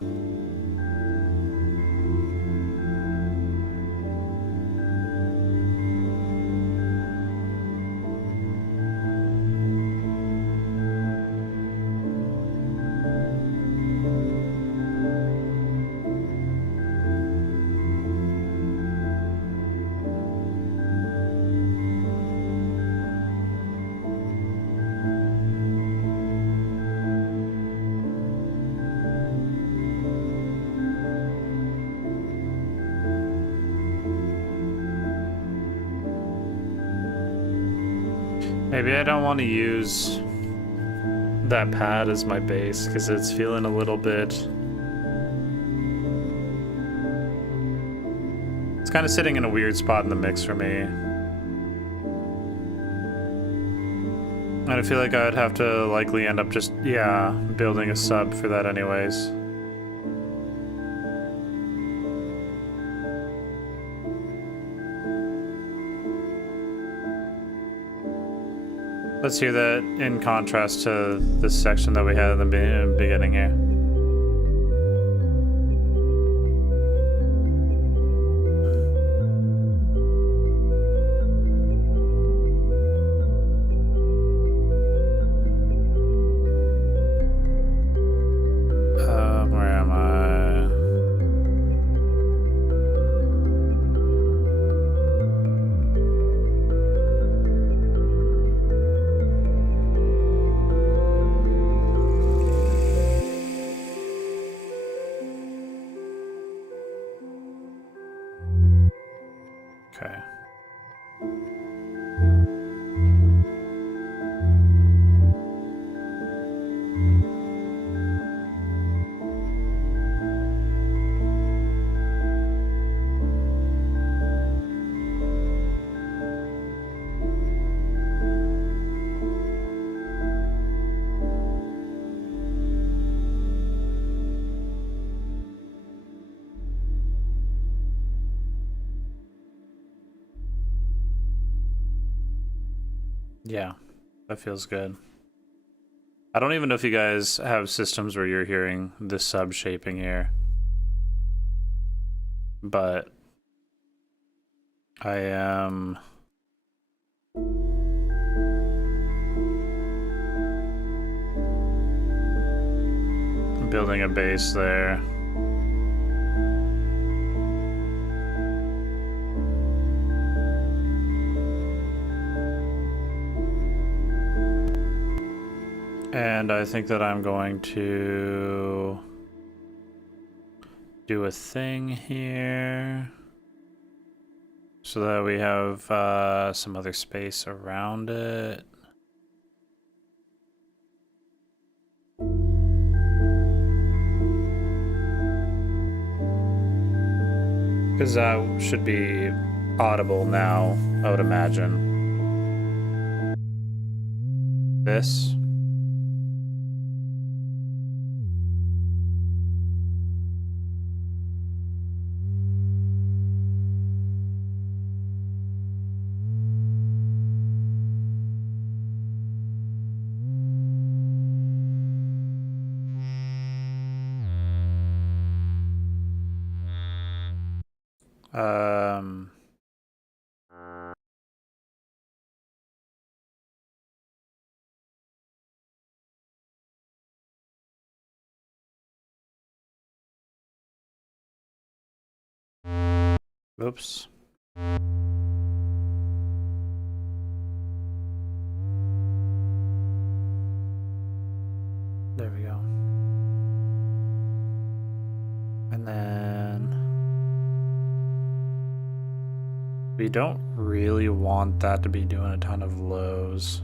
Maybe I don't want to use that pad as my base because it's feeling a little bit... It's kind of sitting in a weird spot in the mix for me. And I feel like I would have to likely end up just, yeah, building a sub for that anyways. Let's hear that in contrast to this section that we had in the beginning here. Where am I? Okay. Yeah, that feels good. I don't even know if you guys have systems where you're hearing this sub shaping here. But I am building a base there. And I think that I'm going to do a thing here so that we have some other space around it. Because that should be audible now, I would imagine. This. Oops. There we go. And then we don't really want that to be doing a ton of lows.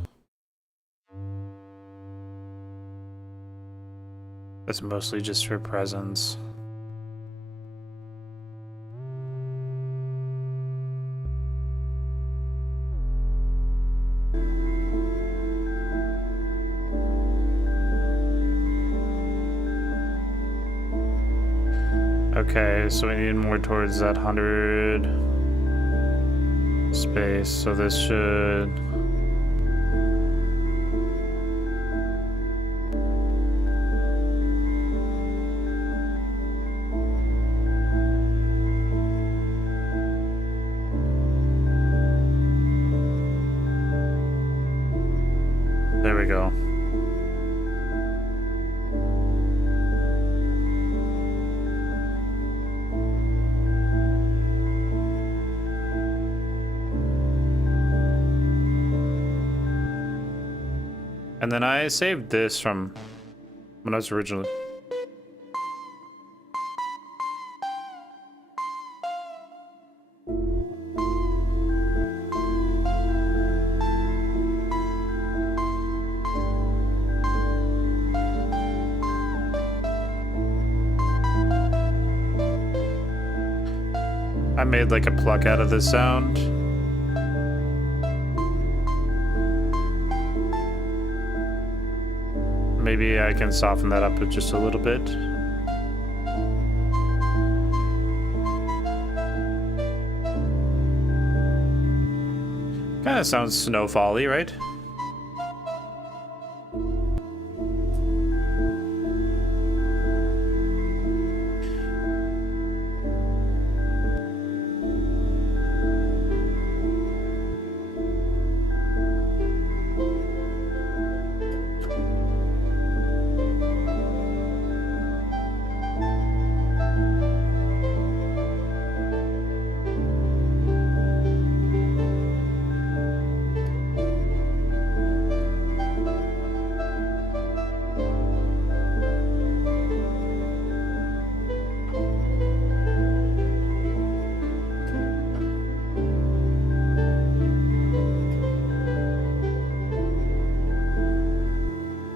That's mostly just for presence. Okay, so we need more towards that 100 space, so this should... There we go. And then I saved this from when I was originally... I made like a pluck out of this sound. Maybe I can soften that up just a little bit. Kinda sounds snowfall-y, right?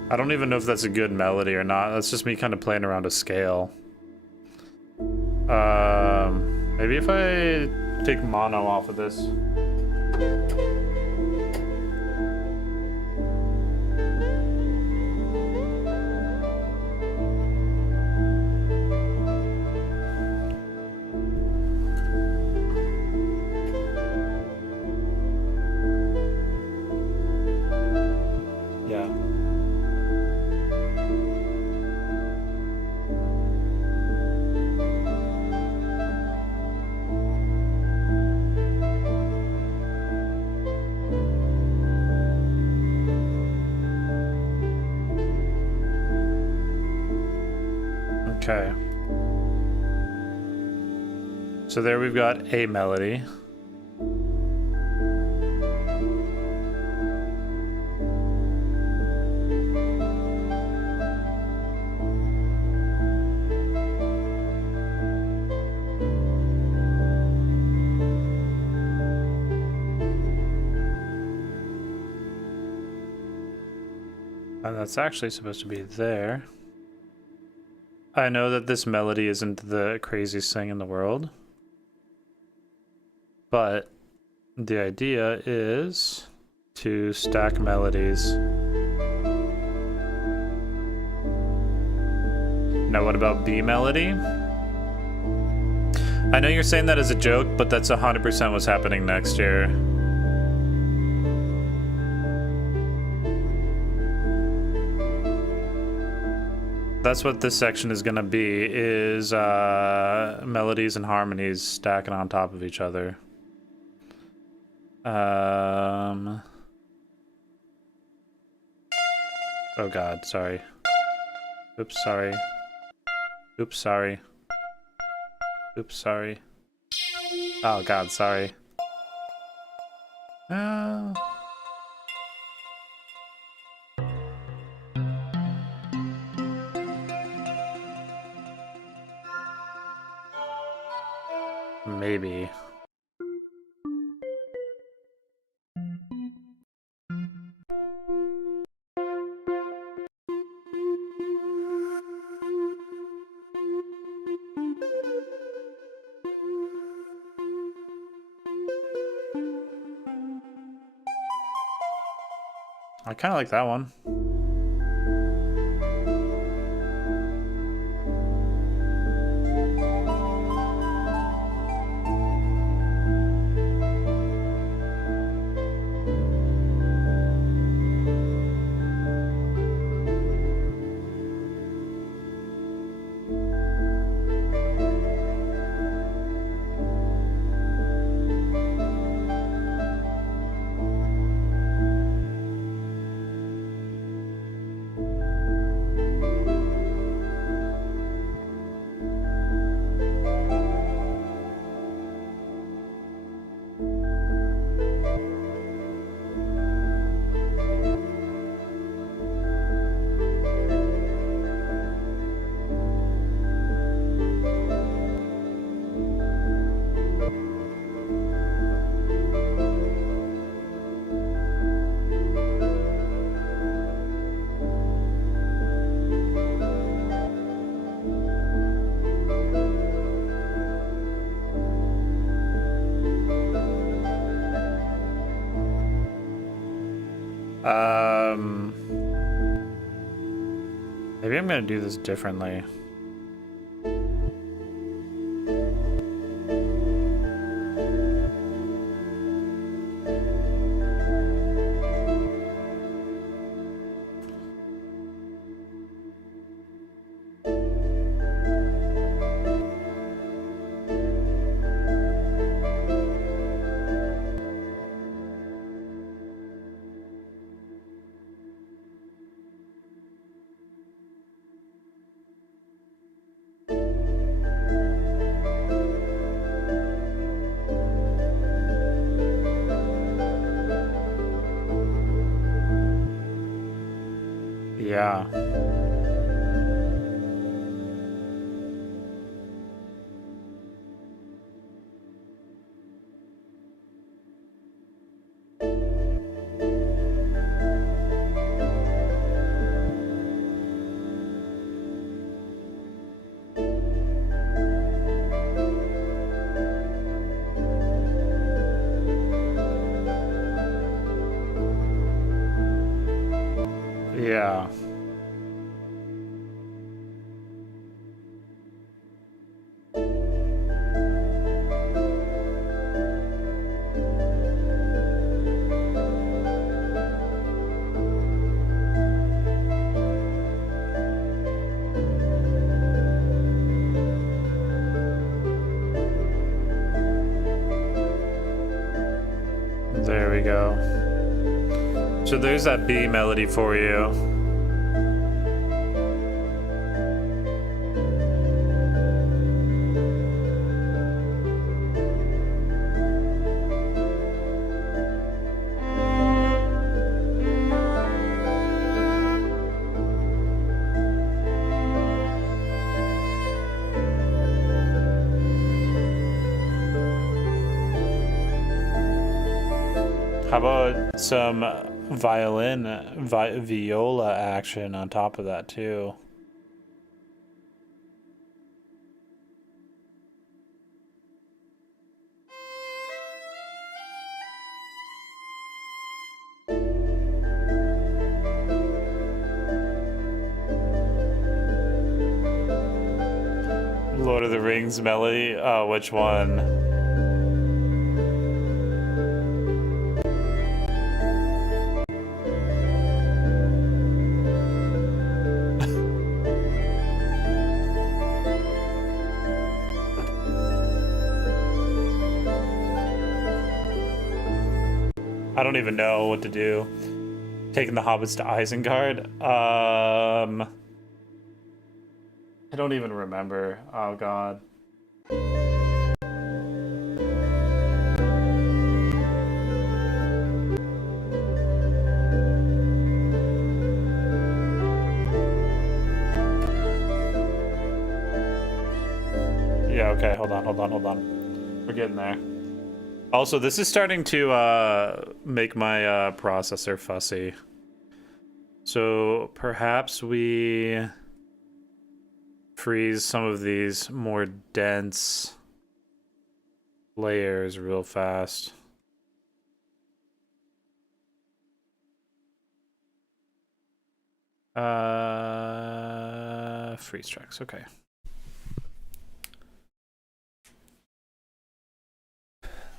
I don't even know if that's a good melody or not. That's just me kind of playing around a scale. Maybe if I take mono off of this. Okay. So there we've got a melody. And that's actually supposed to be there. I know that this melody isn't the craziest thing in the world, but the idea is to stack melodies. Now what about B melody? I know you're saying that as a joke, but that's 100% what's happening next year. That's what this section is gonna be, is melodies and harmonies stacking on top of each other. Oh god, sorry. Oops, sorry. Oops, sorry. Oops, sorry. Oh god, sorry. Maybe. I kind of like that one. Maybe I'm gonna do this differently. Yeah. Yeah. There we go. So there's that B melody for you. How about some violin, viola action on top of that too? Lord of the Rings melody? Oh, which one? I don't even know what to do. Taking the hobbits to Isengard? I don't even remember. Oh god. Yeah, okay, hold on. We're getting there. Also, this is starting to make my processor fussy. So perhaps we freeze some of these more dense layers real fast. Freeze tracks, okay.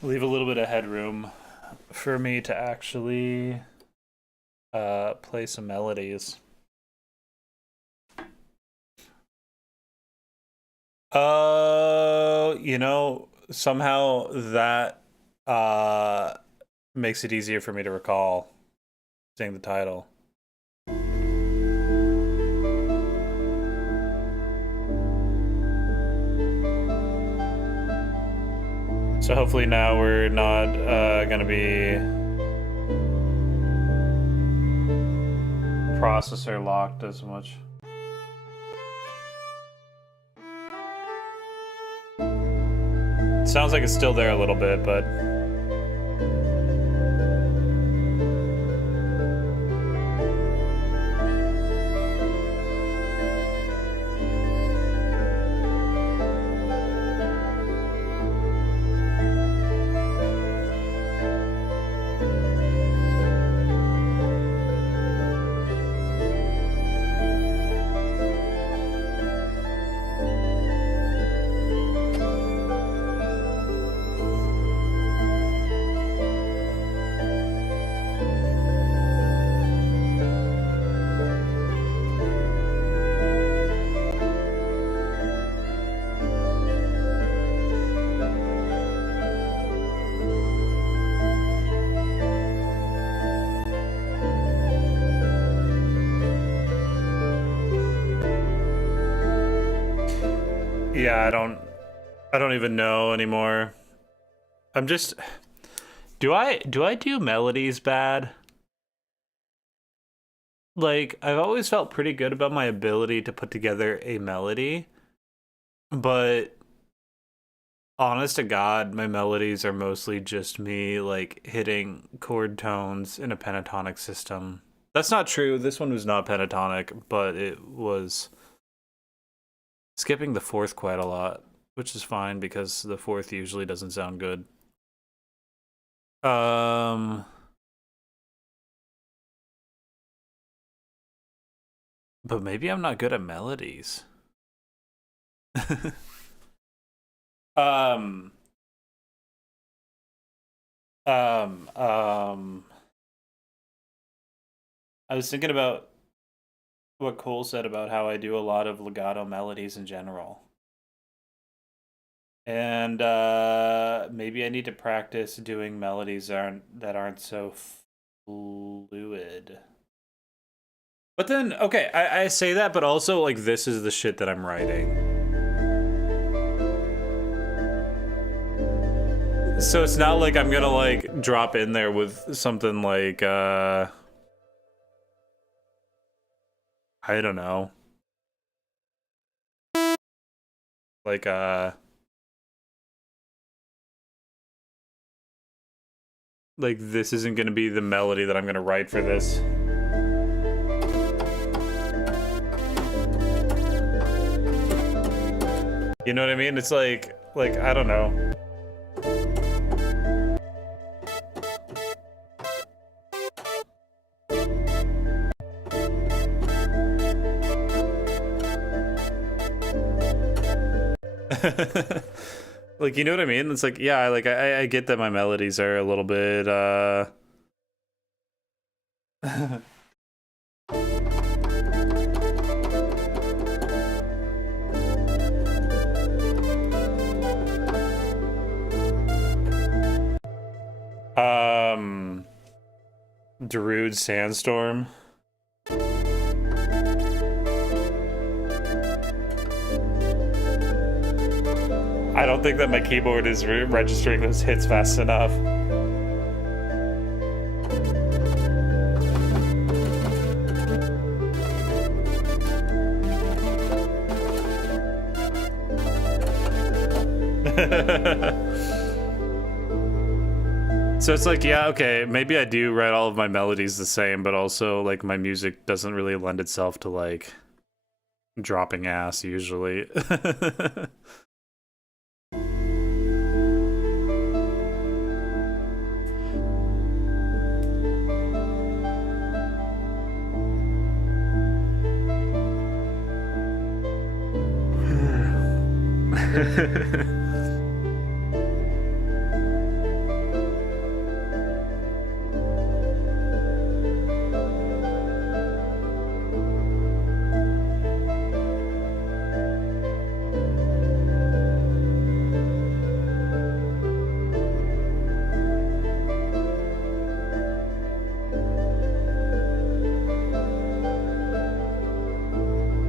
Leave a little bit of headroom for me to actually play some melodies. You know, somehow that makes it easier for me to recall seeing the title. So hopefully now we're not gonna be processor locked as much. It sounds like it's still there a little bit, but Yeah, I don't even know anymore. I'm just do I do melodies bad? Like, I've always felt pretty good about my ability to put together a melody, but honest to God, my melodies are mostly just me like hitting chord tones in a pentatonic system. That's not true. This one was not pentatonic, but it was skipping the fourth quite a lot, which is fine because the fourth usually doesn't sound good. But maybe I'm not good at melodies. um, I was thinking about what Cole said about how I do a lot of legato melodies in general. And maybe I need to practice doing melodies that aren't so fluid. But then, okay, I say that, but also, like, this is the shit that I'm writing. So it's not like I'm gonna, like, drop in there with something like, I don't know. Like, this isn't gonna be the melody that I'm gonna write for this. You know what I mean? It's like, I don't know. Like, you know what I mean? It's like, yeah, like, I get that my melodies are a little bit, Darude Sandstorm. I don't think that my keyboard is registering those hits fast enough. So it's like, yeah, okay, maybe I do write all of my melodies the same, but also, like, my music doesn't really lend itself to, like, dropping ass usually.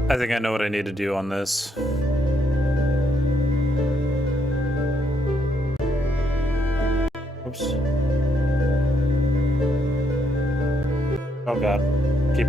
I think I know what I need to do on this. Oops. Oh god. Keep.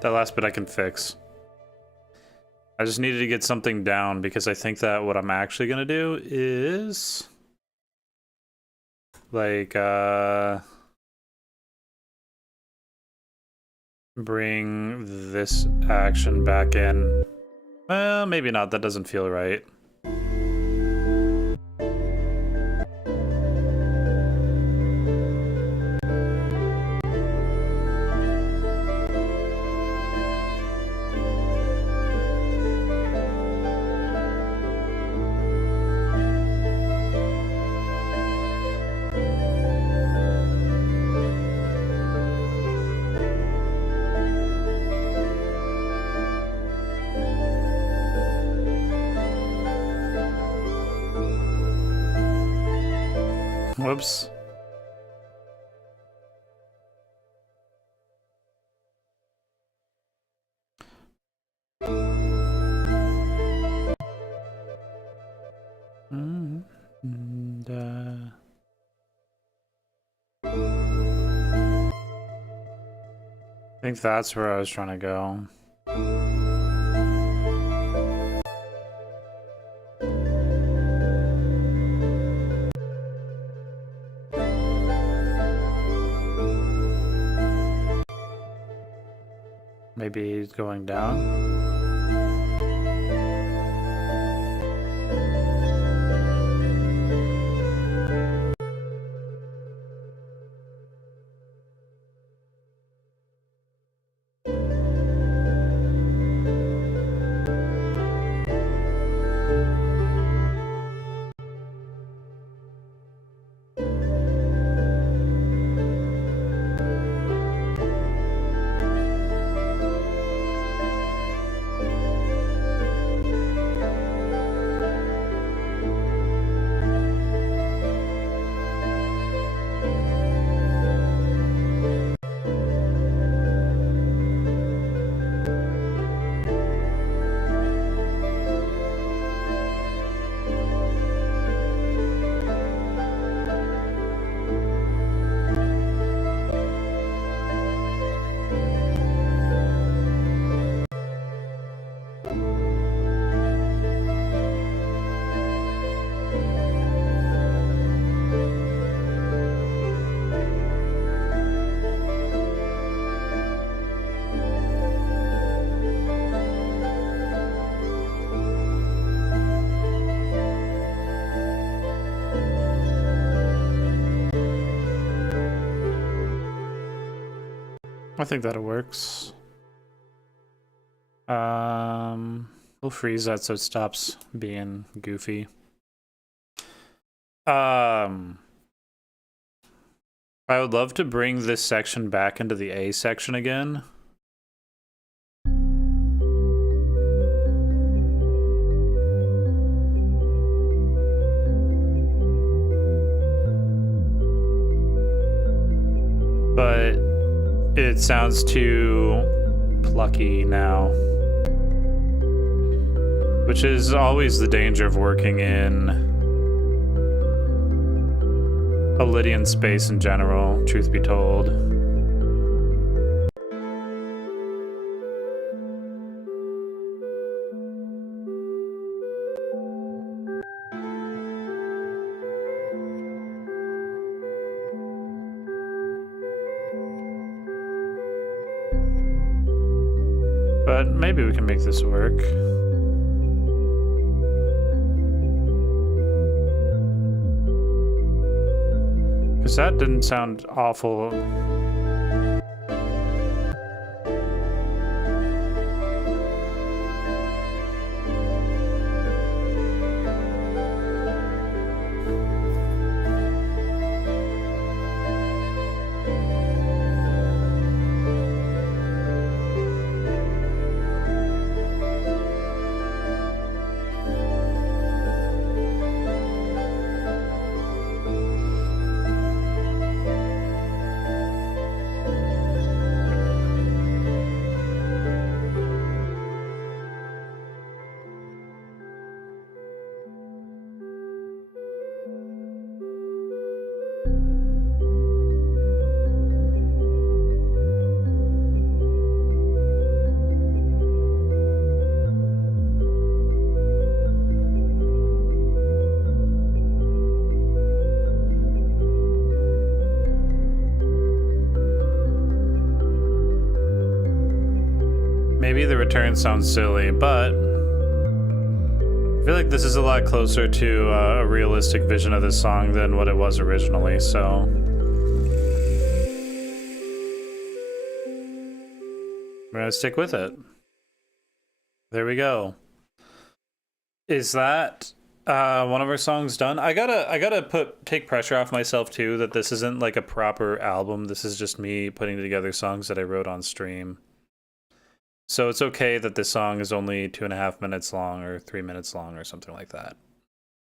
That last bit I can fix. I just needed to get something down because I think that what I'm actually gonna do is like bring this action back in. Well, maybe not. That doesn't feel right. Whoops. And, I think that's where I was trying to go. Maybe going down. I think that it works. We'll freeze that so it stops being goofy. I would love to bring this section back into the A section again. But it sounds too plucky now. Which is always the danger of working in a Lydian space in general, truth be told. But maybe we can make this work. Because that didn't sound awful. Maybe the return sounds silly, but I feel like this is a lot closer to a realistic vision of this song than what it was originally, so we're gonna stick with it. There we go. Is that one of our songs done? I gotta take pressure off myself too, that this isn't like a proper album. This is just me putting together songs that I wrote on stream. So it's okay that this song is only 2.5 minutes long or 3 minutes long or something like that.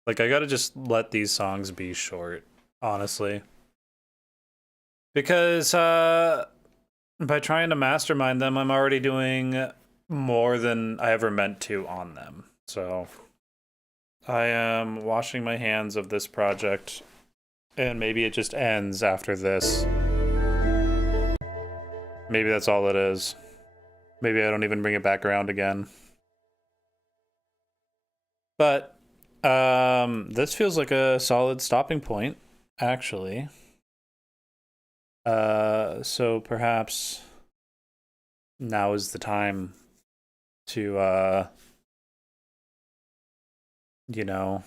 Like, I gotta just let these songs be short. honestly. Because by trying to mastermind them, I'm already doing more than I ever meant to on them. So I am washing my hands of this project, and maybe it just ends after this. Maybe that's all it is. Maybe I don't even bring it back around again. But this feels like a solid stopping point, actually. So perhaps now is the time to you know,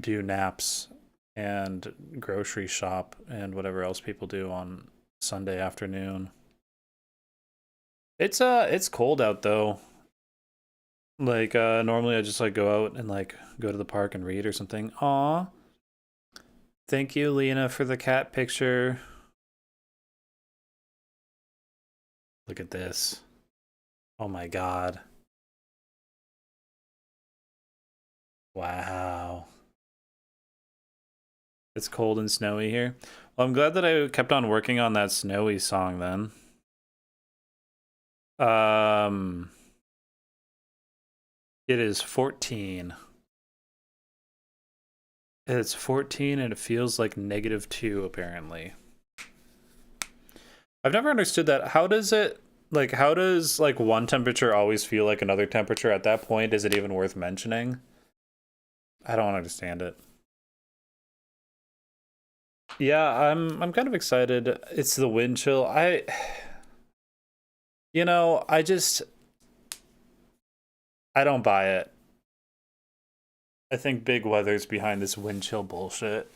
do naps and grocery shop and whatever else people do on Sunday afternoon. It's cold out though. Like normally I just like go out and like go to the park and read or something. Aw. Thank you, Lena, for the cat picture. Look at this. Oh my god. Wow. It's cold and snowy here. Well, I'm glad that I kept on working on that snowy song then. It is 14. It's 14 and it feels like -2 apparently. I've never understood that. How does like one temperature always feel like another temperature at that point? Is it even worth mentioning? I don't understand it. Yeah, I'm kind of excited. It's the wind chill. I don't buy it. I think big weather's behind this wind chill bullshit.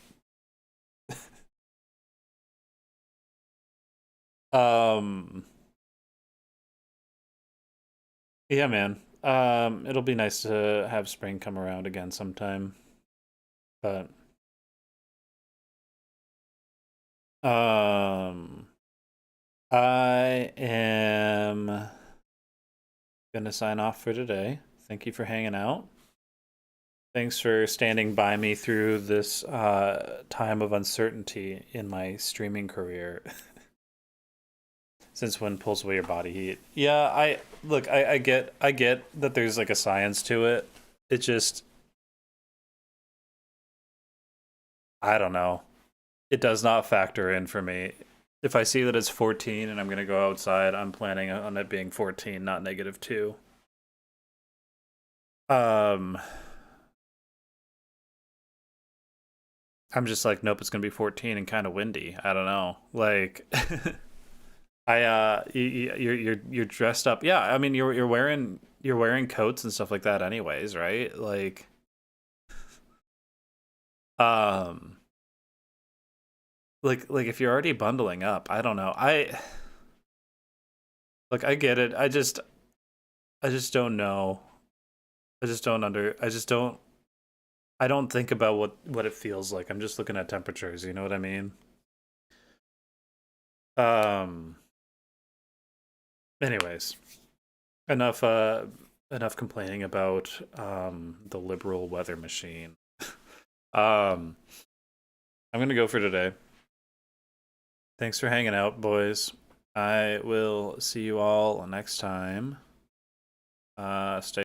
Um yeah, man. It'll be nice to have spring come around again sometime. But um I am gonna sign off for today. Thank you for hanging out. Thanks for standing by me through this time of uncertainty in my streaming career. Since when pulls away your body heat? Yeah, I get that there's like a science to it. It just I don't know. It does not factor in for me. If I see that it's 14 and I'm gonna go outside, I'm planning on it being 14, not -2. Um, I'm just like, nope, it's gonna be 14 and kind of windy. I don't know. Like, you're dressed up. Yeah, I mean you're wearing coats and stuff like that, anyways, right? Um, like if you're already bundling up, I don't know. I get it. I just don't know. I don't think about what it feels like. I'm just looking at temperatures, you know what I mean? Um anyways, enough enough complaining about the liberal weather machine. Um I'm going to go for today. Thanks for hanging out, boys. I will see you all next time. Stay